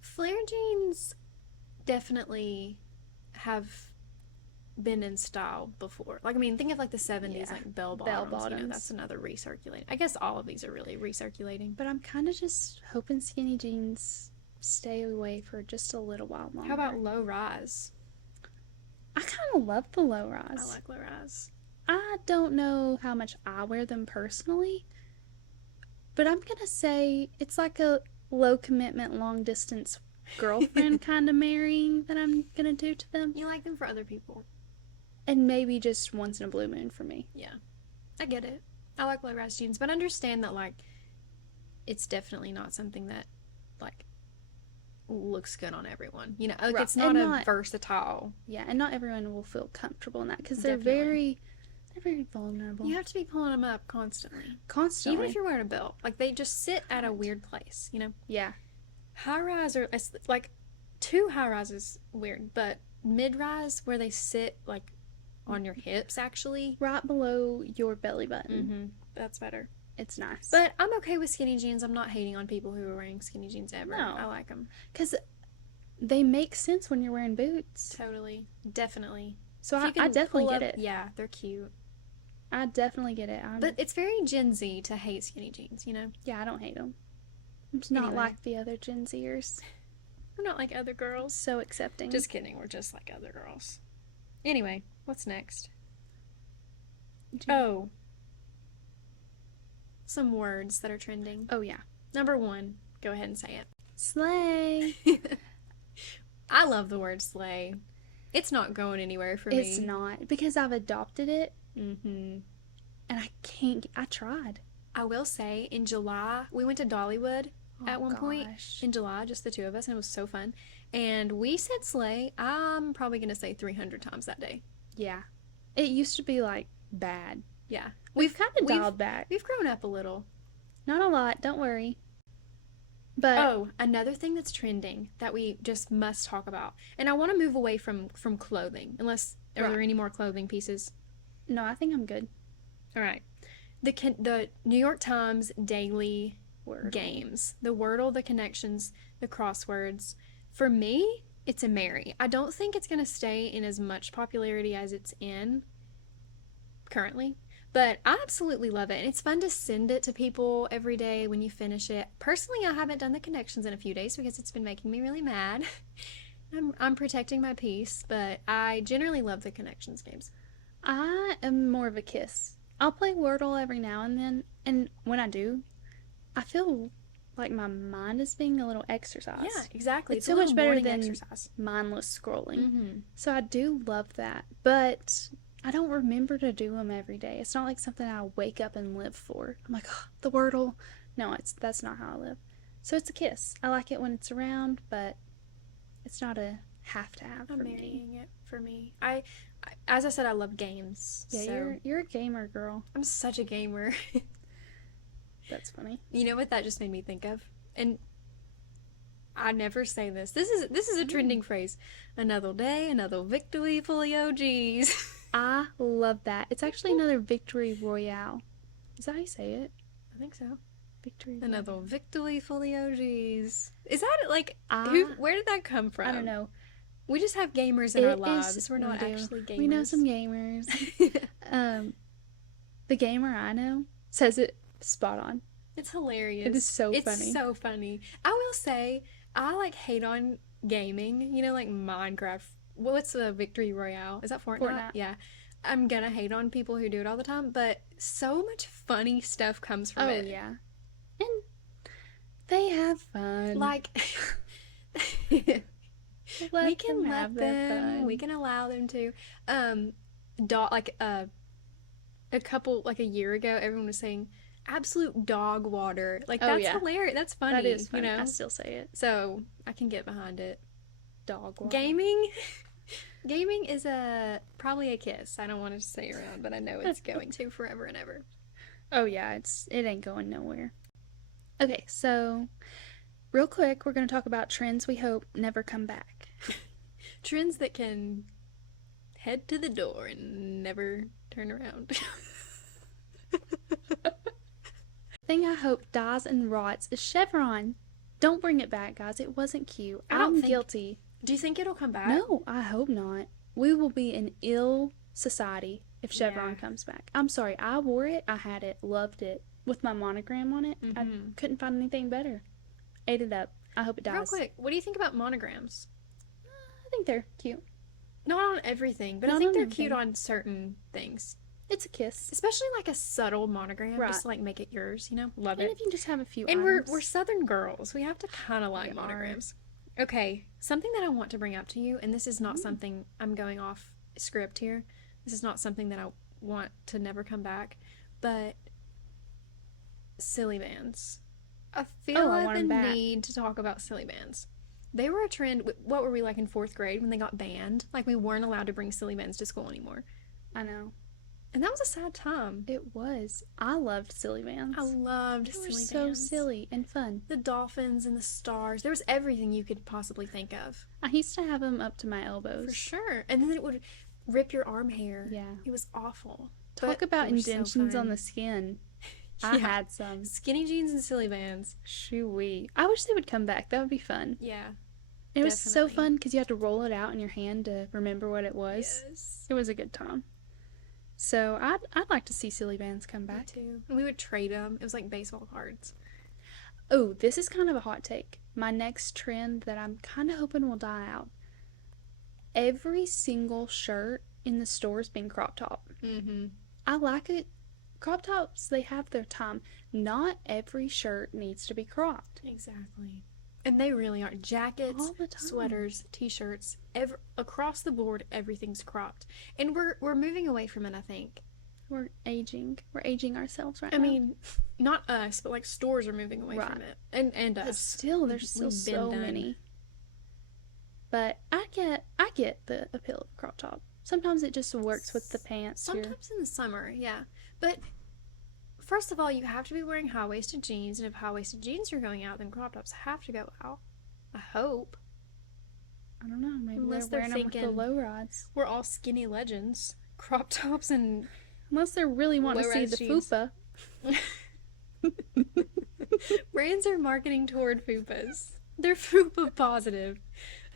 Flare jeans definitely have been in style before. Like I mean, think of like the 70s, Yeah. like bell Bell bottoms. bottoms. That's another recirculating. I guess all of these are really recirculating. But I'm kind of just hoping skinny jeans stay away for just a little while longer. How about low rise? I kind of love the low rise. I like low rise. I don't know how much I wear them personally, but I'm gonna say it's like a low commitment, long distance girlfriend kind of marrying that I'm gonna do to them, You like them for other people. and maybe just once in a blue moon for me. Yeah, I get it. I like low rise jeans, but understand that like it's definitely not something that like looks good on everyone. You know, like Right. it's not And a not- versatile. Yeah, and not everyone will feel comfortable in that because they're Definitely. very vulnerable. You have to be pulling them up constantly, Constantly. even if you're wearing a belt. Like they just sit at a weird place. You know, Yeah. high rise or like two high rises weird, but mid rise where they sit like on your hips actually. Right below your belly button. Mm-hmm. That's better. It's nice. But I'm okay with skinny jeans. I'm not hating on people who are wearing skinny jeans ever. No. I like them. Because they make sense when you're wearing boots. Totally. Definitely. So If you I can definitely pull get up- it. Yeah, they're cute. I definitely get it. But it's very Gen Z to hate skinny jeans, you know? Yeah, I don't hate them. I'm just not Anyway. like the other Gen Zers. We're not like other girls. So accepting. Just kidding. We're just like other girls. Anyway, what's next? Oh. Some words that are trending. Oh, yeah. Number 1. Go ahead and say Slay. it. I love the word slay. It's not going anywhere for me. It's not. Because I've adopted it Mm-hmm. and I can't. I tried. I will say, in July, we went to Dollywood at one point. Gosh. In July, just the two of us, and it was so fun. And we said slay, I'm probably going to say 300 times that day. Yeah. It used to be like bad. Yeah. We've kind of we've- dialed back. We've grown up a little. Not a lot, don't worry. But Oh, another thing that's trending that we just must talk about. And I want to move away from clothing, unless, are Right. there any more clothing pieces? no, I think I'm good. All right. The New York Times daily Word. games, the Wordle, the connections, the crosswords. For me, it's a Mary. I don't think it's going to stay in as much popularity as it's in currently, but I absolutely love it. And it's fun to send it to people every day when you finish it. Personally, I haven't done the connections in a few days because it's been making me really mad. I'm protecting my peace, but I generally love the connections games. I am more of a kiss. I'll play Wordle every now and then, and when I do, I feel like my mind is being a little exercised. Yeah, exactly. It's a so much little better morning than exercise. mindless scrolling. Mm-hmm. So I do love that, but I don't remember to do them every day. It's not like something I wake up and live for. I'm like, oh, the Wordle. No, that's not how I live. So it's a kiss. I like it when it's around, but it's not a have to have I'm for me. marrying it for me. I as I said, I love games. Yeah, So you're a gamer girl. I'm such a gamer. That's funny. You know what that just made me think of? And I never say this. This is a trending phrase. Another day, another victory for the OGs. I love that. It's actually another victory royale. Is that how you say it? I think so. Victory Another royale. victory for the OGs. Is that like I where did that come from? I don't know. We just have gamers in our lives. We're We not do. actually gamers. We know some gamers. The gamer I know says it spot on. It's hilarious. It is so it's funny. It's so funny. I will say, I like hate on gaming. You know, like Minecraft. What's the victory royale? Is that Fortnite? Fortnite. Yeah. I'm gonna hate on people who do it all the time, but so much funny stuff comes from it. Oh yeah. And they have fun. Like we can let them. We can allow them to. A couple like a year ago, everyone was saying absolute dog water. Like that's hilarious. That's funny. That is funny. You know? I still say it. So I can get behind it. Dog water. Gaming is probably a kiss. I don't want to stay around, but I know it's going to forever and ever. Oh yeah, it ain't going nowhere. Okay, so real quick, we're gonna talk about trends we hope never come back. Trends that can head to the door and never turn around. Thing I hope dies and rots is chevron. Don't bring it back, guys. It wasn't cute. I'm guilty. Do you think it'll come back? No, I hope not. We will be an ill society if chevron comes back. I'm sorry. I wore it. I had it. Loved it. With my monogram on it. I couldn't find anything better. Ate it up. I hope it dies. Real quick, what do you think about monograms? I think they're cute. Not on everything, but I think they're cute on certain things. It's a kiss. Especially like a subtle monogram, just to like make it yours, you know? Love it. And if you just have a few And items. we're Southern girls. We have to kind of like monograms. Okay, something that I want to bring up to you, and this is not something, I'm going off script here. This is not something that I want to never come back, but silly bands. I feel the need to talk about silly bands. They were a trend. What were we like in 4th grade when they got banned? Like we weren't allowed to bring silly bands to school anymore. I know. And that was a sad time. It was. I loved silly bands. I loved silly bands. They were so silly and fun. The dolphins and the stars. There was everything you could possibly think of. I used to have them up to my elbows. For sure. And then it would rip your arm hair. Yeah. It was awful. Talk about indentions on the skin. I had some. Skinny jeans and silly bands. Shoo-wee. I wish they would come back. That would be fun. Yeah. It was so fun because you had to roll it out in your hand to remember what it was. Yes. It was a good time. So I'd like to see silly bands come back. Me too. And we would trade them. It was like baseball cards. Oh, this is kind of a hot take. My next trend that I'm kind of hoping will die out. Every single shirt in the store is being crop top. Mm-hmm. I like it. Crop tops, they have their time. Not every shirt needs to be cropped. Exactly. And they really are. Jackets, all the time. Sweaters, t-shirts, across the board, everything's cropped. And we're moving away from it, I think. We're aging. We're aging ourselves right now. I mean, not us, but like stores are moving away from it. And us. But still, there's still so many. But I get the appeal of a crop top. Sometimes it just works with the pants. Sometimes in the summer, yeah. But first of all, you have to be wearing high-waisted jeans, and if high-waisted jeans are going out, then crop tops have to go out. I hope. I don't know. Maybe unless they're wearing them with the low rides. We're all skinny legends. Crop tops and unless they really want to see the jeans. fupa. Brands are marketing toward fupas. They're fupa positive.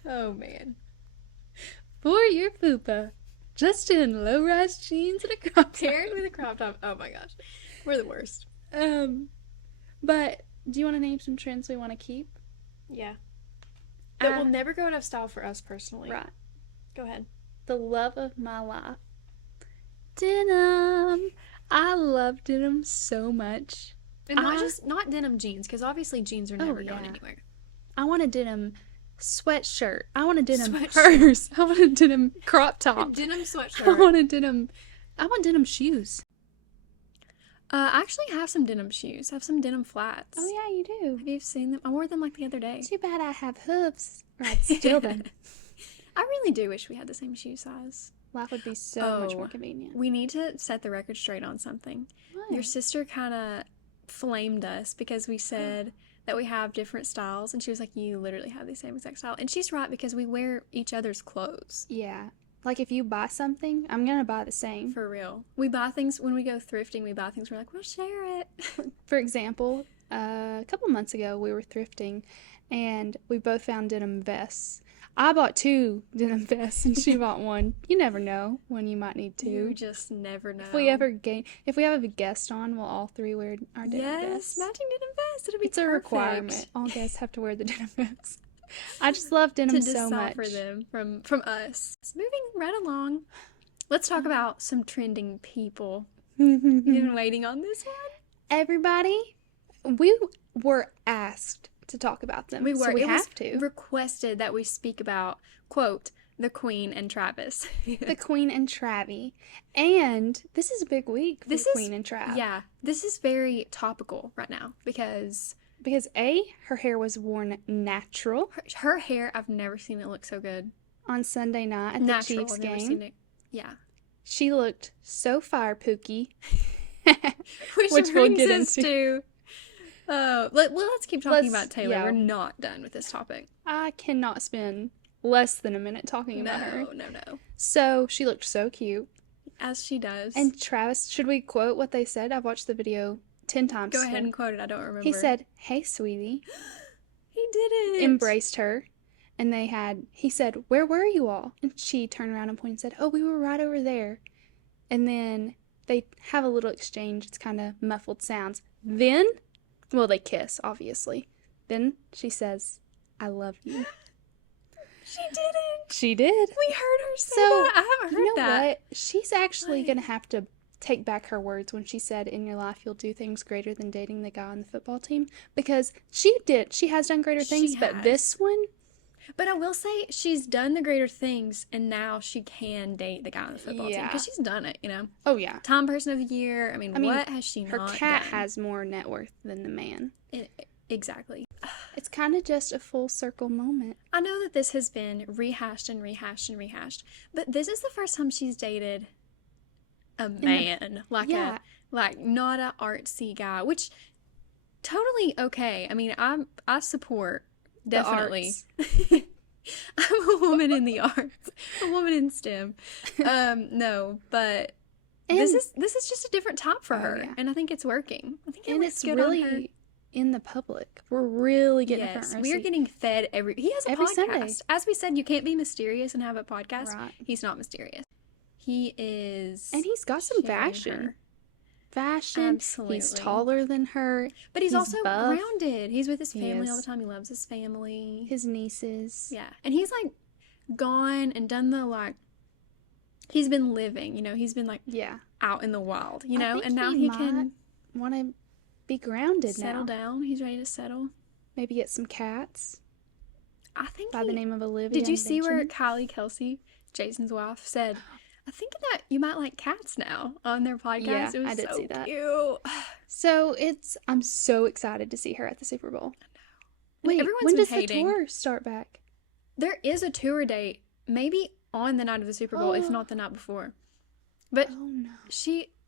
Oh, man. For your fupa. Just in low-rise jeans and a crop top. Paired with a crop top. Oh my gosh. We're the worst. But do you want to name some trends we want to keep? Yeah. That will never go out of style for us personally. Right. Go ahead. The love of my life. Denim. I love denim so much. And not denim jeans, because obviously jeans are never going anywhere. I want a denim sweatshirt. I want a denim purse. I want a denim crop top. A denim sweatshirt. I want denim shoes. I actually have some denim shoes. I have some denim flats. Oh yeah, you do. Have you seen them? I wore them like the other day. Too bad I have hooves. Or I'd steal them. I really do wish we had the same shoe size. Life would be so much more Oh, convenient. we need to set the record straight on something. Your What? sister kind of flamed us because we said that we have different styles, and she was like, "You literally have the same exact style," and she's right because we wear each other's clothes. Yeah. Like if you buy something, I'm gonna buy the same. For real, we buy things when we go thrifting. We buy things. We're like, "We'll share it." For example, a couple months ago we were thrifting and we both found denim vests. I bought two denim vests and she bought one. You never know when you might need You two. just never know. If we have a guest on, we'll all three wear our denim Yes, vests. matching denim vest. It'll be It's a perfect. requirement. All guests have to wear the denim vests. I just love denim to so much. decipher them from us. So moving right along, let's talk about some trending people. You've been waiting on this one. Everybody, we were asked to talk about them. We were. So we It have was to. requested that we speak about, quote, the Queen and Travis. The Queen and Travie. And this is a big week for This the is- Queen and Trav. Yeah, this is very topical right now because Because her hair was worn natural her hair, I've never seen it look so good. on Sunday night at the Natural, Chiefs I've never game. seen it. Yeah. She looked so fire pooky. Which Which we'll brings get us to... let's keep talking about Taylor. yeah. We're not done with this topic. I cannot spend less than a minute talking about her. No. So she looked so cute. As she does. And Travis, should we quote what they said? I've watched the video 10 times. Go ahead and quote it. I don't remember. He said, "Hey, sweetie," He did it. embraced her, and he said, "Where were you all?" And she turned around and pointed and said, "Oh, we were right over there." And then they have a little exchange. It's kind of muffled sounds. Then, well, they kiss, obviously. Then she says, "I love you." She did it. She did. We heard her say So, that. I haven't heard You know that. what? She's actually Like- going to have to take back her words when she said, "In your life, you'll do things greater than dating the guy on the football team." Because she did. She has done greater things, She but has. this one, But I will say she's done the greater things, and now she can date the guy on the football team Yeah. because she's done it. You know, oh yeah. Time Person of the Year. I mean, I mean, what has she Her not cat done? has more net worth than the man. Exactly. It's kind of just a full circle moment. I know that this has been rehashed and rehashed and rehashed, but this is the first time she's dated a man, like yeah. not a artsy guy, which totally okay. I mean, I support The definitely. arts. I'm a woman in the arts, a woman in STEM. No, but And, this is just a different type for Oh, her, yeah. and I think it's working. I think it and looks it's good on her. really in the public. We're really getting a Yes, front row we are seat. getting fed he has a Every podcast. Sunday. As we said, you can't be mysterious and have a podcast. Right. He's not mysterious. He is. And he's got some sharing fashion. her. Fashion. Absolutely. He's taller than her. But he's he's also buff. grounded. He's with his He family all is. the time. He loves his family. His nieces. Yeah. And he's like gone and done the he's been living, he's been like Yeah. out in the wild, I think and now he he might can Want to be grounded settle now. down. He's ready to settle. Maybe get some cats I think by the name of Olivia. Did you and see where Benjamin. Kylie Kelsey, Jason's wife, said, I think that you might like cats now on their podcast? Yeah, It was I did so see that. cute. So I'm so excited to see her at the Super Bowl. Wait, Everyone's when been does hating. the tour start back? There is a tour date, maybe on the night of the Super Bowl, if not the night before. But Oh no.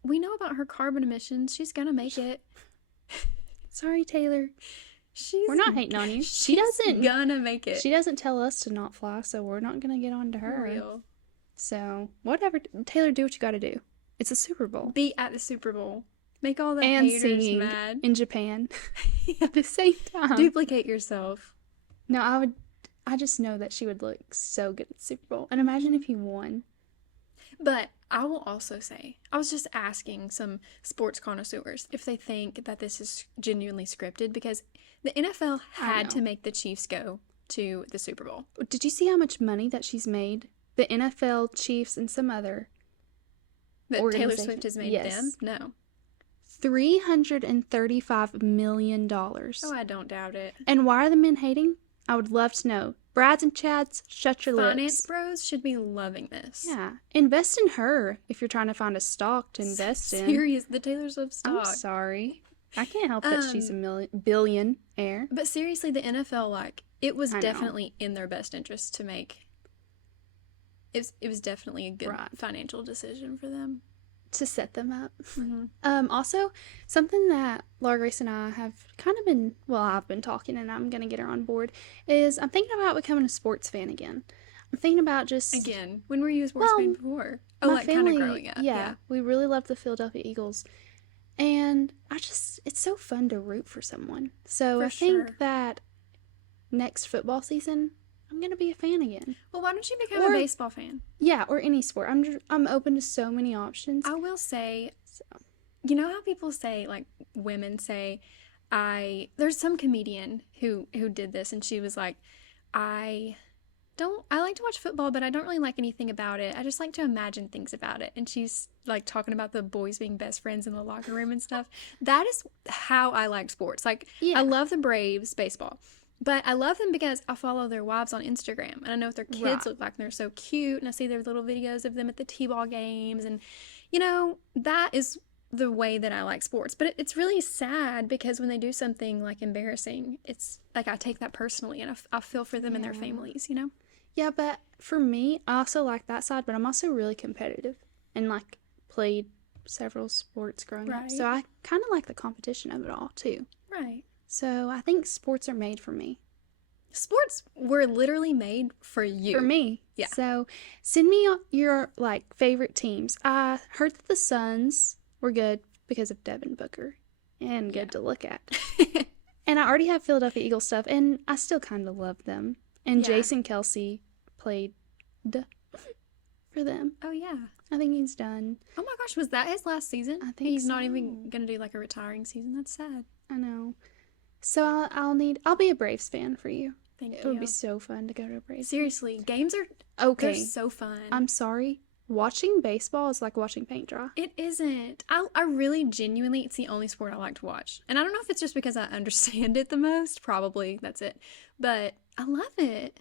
we know about her carbon emissions. She's gonna make it. Sorry, Taylor. She's We're not hating on you. She she's doesn't. gonna make it. She doesn't tell us to not fly, so we're not gonna get on to For her. real. So whatever, Taylor, do what you got to do. It's a Super Bowl Be at the Super Bowl. Make all the and haters singing mad. in Japan at the same time. Duplicate yourself. No, I just know that she would look so good at the Super Bowl, and imagine if he won. But I will also say, I was just asking some sports connoisseurs if they think that this is genuinely scripted because the NFL I had know. to make the Chiefs go to the Super Bowl. Did you see how much money that she's made? The NFL, Chiefs, and some other That Taylor organization. Swift has made Yes. them? No. $335 million. Oh, I don't doubt it. And why are the men hating? I would love to know. Brads and Chads, shut your Finance lips. bros should be loving this. Yeah. Invest in her if you're trying to find a stock to invest in. Serious, the Taylor Swift I'm stock. sorry. I can't help that she's a Um, billionaire. But seriously, the NFL, it was I know. definitely in their best interest to make it was definitely a good Right. financial decision for them. To set them up. Mm-hmm. Also, something that Laura Grace and I have kind of been, well, I've been talking and I'm going to get her on board, is I'm thinking about becoming a sports fan again. I'm thinking about just, Again, when were you a sports fan well, before? Oh, my like kind of family, growing up. yeah, Yeah, we really love the Philadelphia Eagles. And it's so fun to root for someone. So for I sure. think that next football season, I'm going to be a fan again. Well, why don't you become a Or, baseball fan? yeah, or any sport. I'm open to so many options. I will say, So, you know how people say, like women say, there's some comedian who did this, and she was like, I I like to watch football, but I don't really like anything about it. I just like to imagine things about it. And she's like talking about the boys being best friends in the locker room and stuff. That is how I like sports. Like, I yeah, love the Braves baseball, but I love them because I follow their wives on Instagram and I know what their right. kids look like and they're so cute. And I see their little videos of them at the T-ball games. And, that is the way that I like sports. But it's really sad because when they do something like embarrassing, it's like I take that personally and I feel for them and their Yeah. families. Yeah, but for me, I also like that side, but I'm also really competitive and like played several sports growing up. So Right. I kind of like the competition of it all too. Right. So I think sports are made for me. Sports were literally made for For you. me. Yeah. So send me your like favorite teams. I heard that the Suns were good because of Devin Booker and Yeah. good to look at. And I already have Philadelphia Eagles stuff and I still kind of love them. And Yeah. Jason Kelsey played for them. Oh yeah. I think he's done. Oh my gosh, was that his last season? I think He's not so. even gonna do like a retiring season. That's sad. I know. So I'll be a Braves fan for you. Thank It would be you. so fun to go to a Braves. Seriously, games are they're Okay, so fun. I'm sorry. Watching baseball is like watching paint dry. It isn't. I really genuinely, it's the only sport I like to watch. And I don't know if it's just because I understand it the most. Probably that's it. But I love it.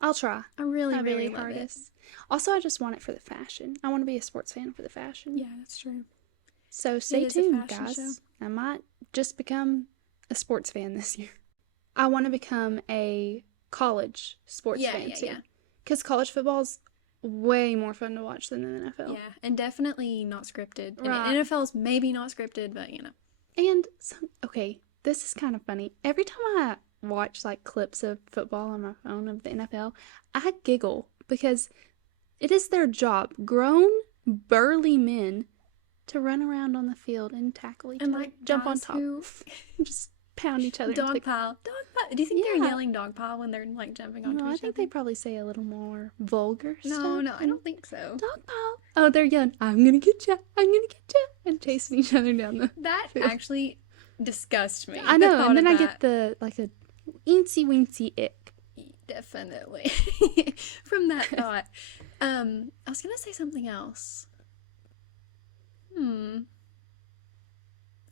I'll try I really, my really very love it. hardest. Also, I just want it for the fashion. I want to be a sports fan for the fashion. Yeah, that's true. So stay is a tuned, fashion guys. show. I might just become a sports fan this year. I want to become a college sports Yeah, fan yeah, too. yeah. Because college football is way more fun to watch than the NFL. Yeah, and definitely not scripted. And Right. NFL's maybe not scripted, but And okay, this is kind of funny. Every time I watch like clips of football on my phone of the NFL, I giggle because it is their job, grown, burly men, to run around on the field and tackle each and other, like jump on guys top, who and just pound each other. into dog the- pile, dog pile. Do you think they're Yeah. yelling dog pile when they're like jumping onto No, I each think other? they probably say a little more vulgar No, stuff. no, I don't think so. Dog pile. Oh, they're yelling, "I'm gonna get you! I'm gonna get you!" and chasing each other down the That field. actually disgusts me. I the know, thought and then of I that. get the like a eensy weensy ick. Definitely from that thought. I was gonna say something else.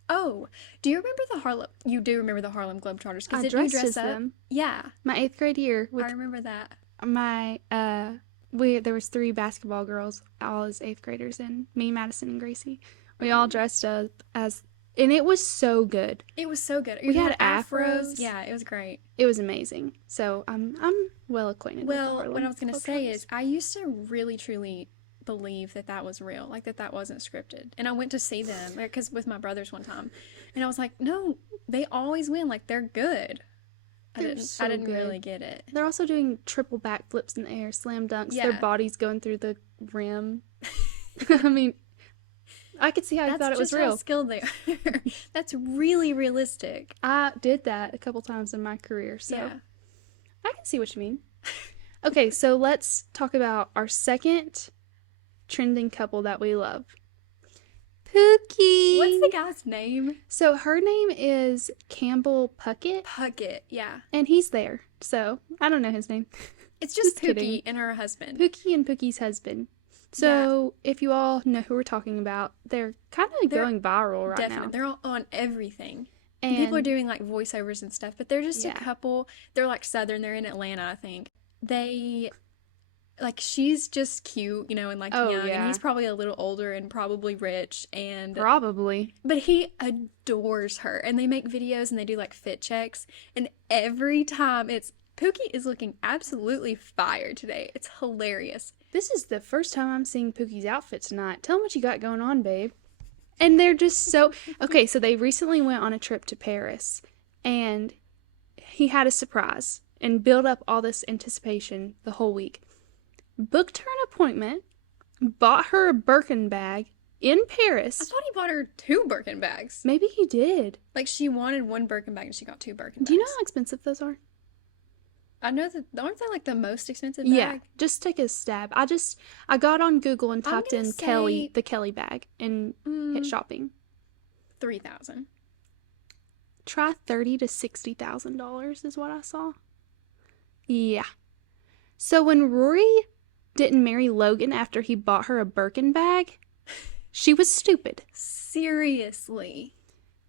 Oh, do you remember the Harlem? You do remember the Harlem Globetrotters? Because I didn't you dressed dress as up? them. Yeah, My 8th grade year I with remember that. my there was 3 basketball girls, all as 8th graders, and me, Madison, and Gracie. We all dressed up as, and it was so good. It was so good. We You had afros. Yeah, it was great. It was amazing. So I'm well acquainted with the Well, Harlem what I was gonna say Globetrotters. is, I used to really truly believe that that was real, like that wasn't scripted. And I went to see them because with my brothers one time, and I was like, no, they always win. Like they're good. They're so I didn't good. really get it. They're also doing triple backflips in the air, slam dunks. Their Yeah. bodies going through the rim. I mean, I could see how you thought it was just how real. skilled they are. That's really realistic. I did that a couple times in my career, so Yeah. I can see what you mean. Okay, so let's talk about our second trending couple that we love. Pookie. What's the guy's name? So her name is Campbell Puckett, Puckett. Yeah. and he's there. So I don't know his name. It's just Just kidding. Pookie and her husband. Pookie and Pookie's husband. So if you all know who we're talking about, they're kind of They're going viral right Definitely. now. They're all on everything. And People are doing like voiceovers and stuff, but they're just Yeah. a couple. They're like Southern. They're in Atlanta, I think. They, like, she's just cute, and like Oh, young, yeah. and he's probably a little older and probably rich, and probably. but he adores her. And they make videos and they do like fit checks, and every time it's Pookie is looking absolutely fire today. It's hilarious. This is the first time I'm seeing Pookie's outfit tonight. Tell him what you got going on, babe. And they're just so... Okay, so they recently went on a trip to Paris, and he had a surprise and built up all this anticipation the whole week. Booked her an appointment, bought her a Birkin bag in I Paris. thought he bought her 2 Birkin bags. Maybe he did. Like, she wanted 1 Birkin bag and she got 2 Birkin bags. Do you know how expensive those are? I know that, aren't they like the most expensive bag? Yeah, just take a stab. I got on Google and typed in say- the Kelly bag and hit shopping. 3,000. Try $30,000 to $60,000 is what I saw. Yeah. So when Rory didn't marry Logan after he bought her a Birkin bag, she was stupid. Seriously.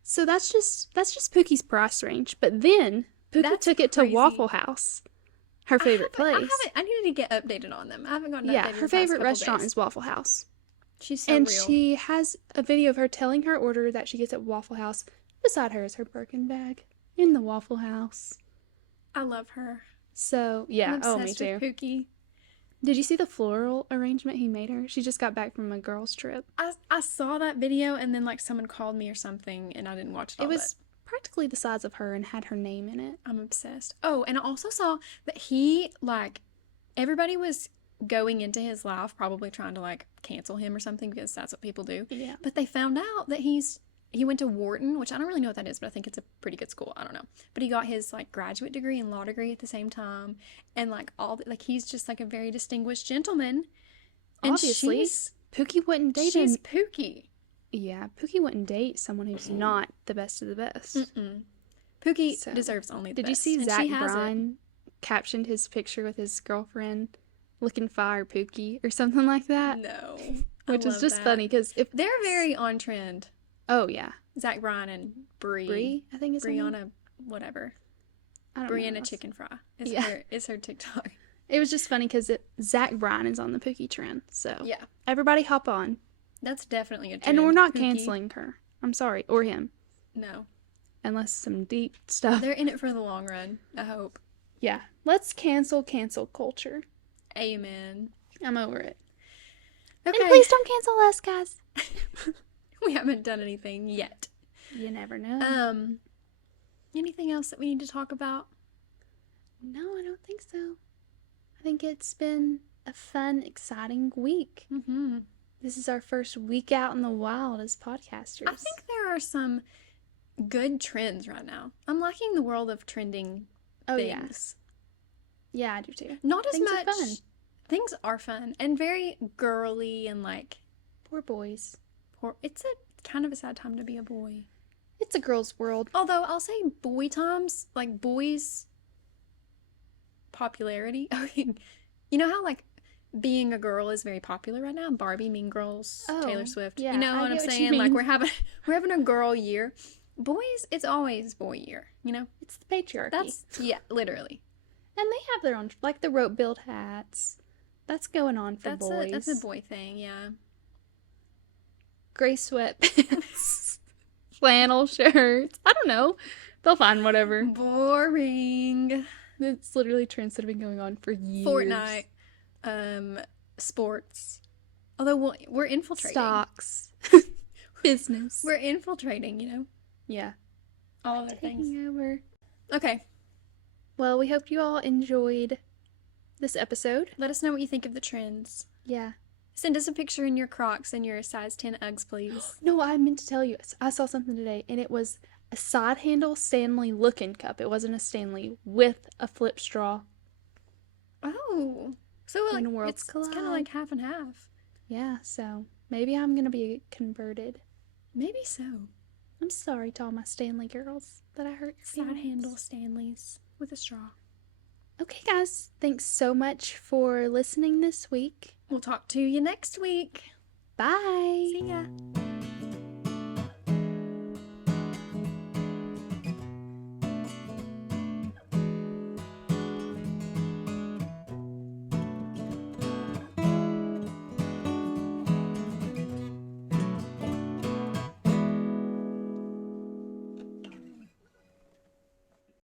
So that's just Pookie's price range. But then Pookie That's took it to crazy. Waffle House, her favorite place. I needed to get updated on them. I haven't gotten updated. Yeah, in the her past favorite couple restaurant days. is Waffle House. She's so And real. she has a video of her telling her order that she gets at Waffle House. Beside her is her Birkin bag in the Waffle House. I love her. So, yeah. I'm Oh, me obsessed too. with Pookie. Did you see the floral arrangement he made her? She just got back from a girls' trip. I saw that video and then like someone called me or something and I didn't watch it all. It was practically the size of her and had her name in it. I'm obsessed. Oh, and I also saw that he like everybody was going into his life probably trying to like cancel him or something because that's what people do. Yeah. But they found out that he went to Wharton, which I don't really know what that is, but I think it's a pretty good school. I don't know. But he got his like graduate degree and law degree at the same time, and like like he's just like a very distinguished gentleman. And Obviously, Pookie wouldn't date she's him. Pookie. Yeah, Pookie wouldn't date someone who's not the best of the best. Mm-mm. Pookie So, deserves only the Did you best, see and Zach she has it. Bryan captioned his picture with his girlfriend looking fire Pookie or something like that? No, Which I is love just that. funny because if... They're very on trend. Oh, yeah. Zach Bryan and Brie, I think is her name. Brianna, whatever. I don't know Brianna what Chicken Fry Yeah. is her TikTok. It was just funny because Zach Bryan is on the Pookie trend. So Yeah, everybody hop on. that's definitely a trend. And we're not Pookie. canceling her. I'm sorry. Or him. No, Unless some deep stuff. they're in it for the long run. I hope. Yeah. Let's cancel culture. Amen. I'm over it. Okay, And please don't cancel us, guys. we haven't done anything yet. You never know. Anything else that we need to talk about? No, I don't think so. I think it's been a fun, exciting week. Mm-hmm. This is our first week out in the wild as podcasters. I think there are some good trends right now. I'm liking the world of trending things. Yeah, I do too. Not as Things are much. fun. Things are fun and very girly and like Poor boys. poor. It's a kind of a sad time to be a boy. It's a girl's world. Although I'll say boy times, like boys' popularity. You know how like being a girl is very popular right now? Barbie, Mean Girls, Oh, Taylor Swift. yeah, You know I what I'm get what you saying? Like mean. we're having a girl year. Boys, it's always boy year. You know? It's the patriarchy. That's literally. And they have their own, like the rope build hats. That's going on for boys. That's a boy thing. Yeah. Gray sweatpants, flannel shirts. I don't know. They'll find whatever. Boring. It's literally trends that have been going on for years. Fortnite, sports. Although we're infiltrating. Stocks, business. We're infiltrating, you know, Yeah, all other things. taking over. Okay, Well, we hope you all enjoyed this episode. let us know what you think of the trends. Yeah. Send us a picture in your Crocs and your size 10 Uggs, please. No, I meant to tell you. I saw something today, and it was a side handle Stanley looking cup. It wasn't a Stanley with a flip straw. Oh, so like When worlds it's kind of collide. like half and half. Yeah, so maybe I'm gonna be converted. Maybe so. I'm sorry to all my Stanley girls that I hurt your Side feelings. handle Stanleys with a straw. Okay, guys, thanks so much for listening this week. We'll talk to you next week. Bye. See ya.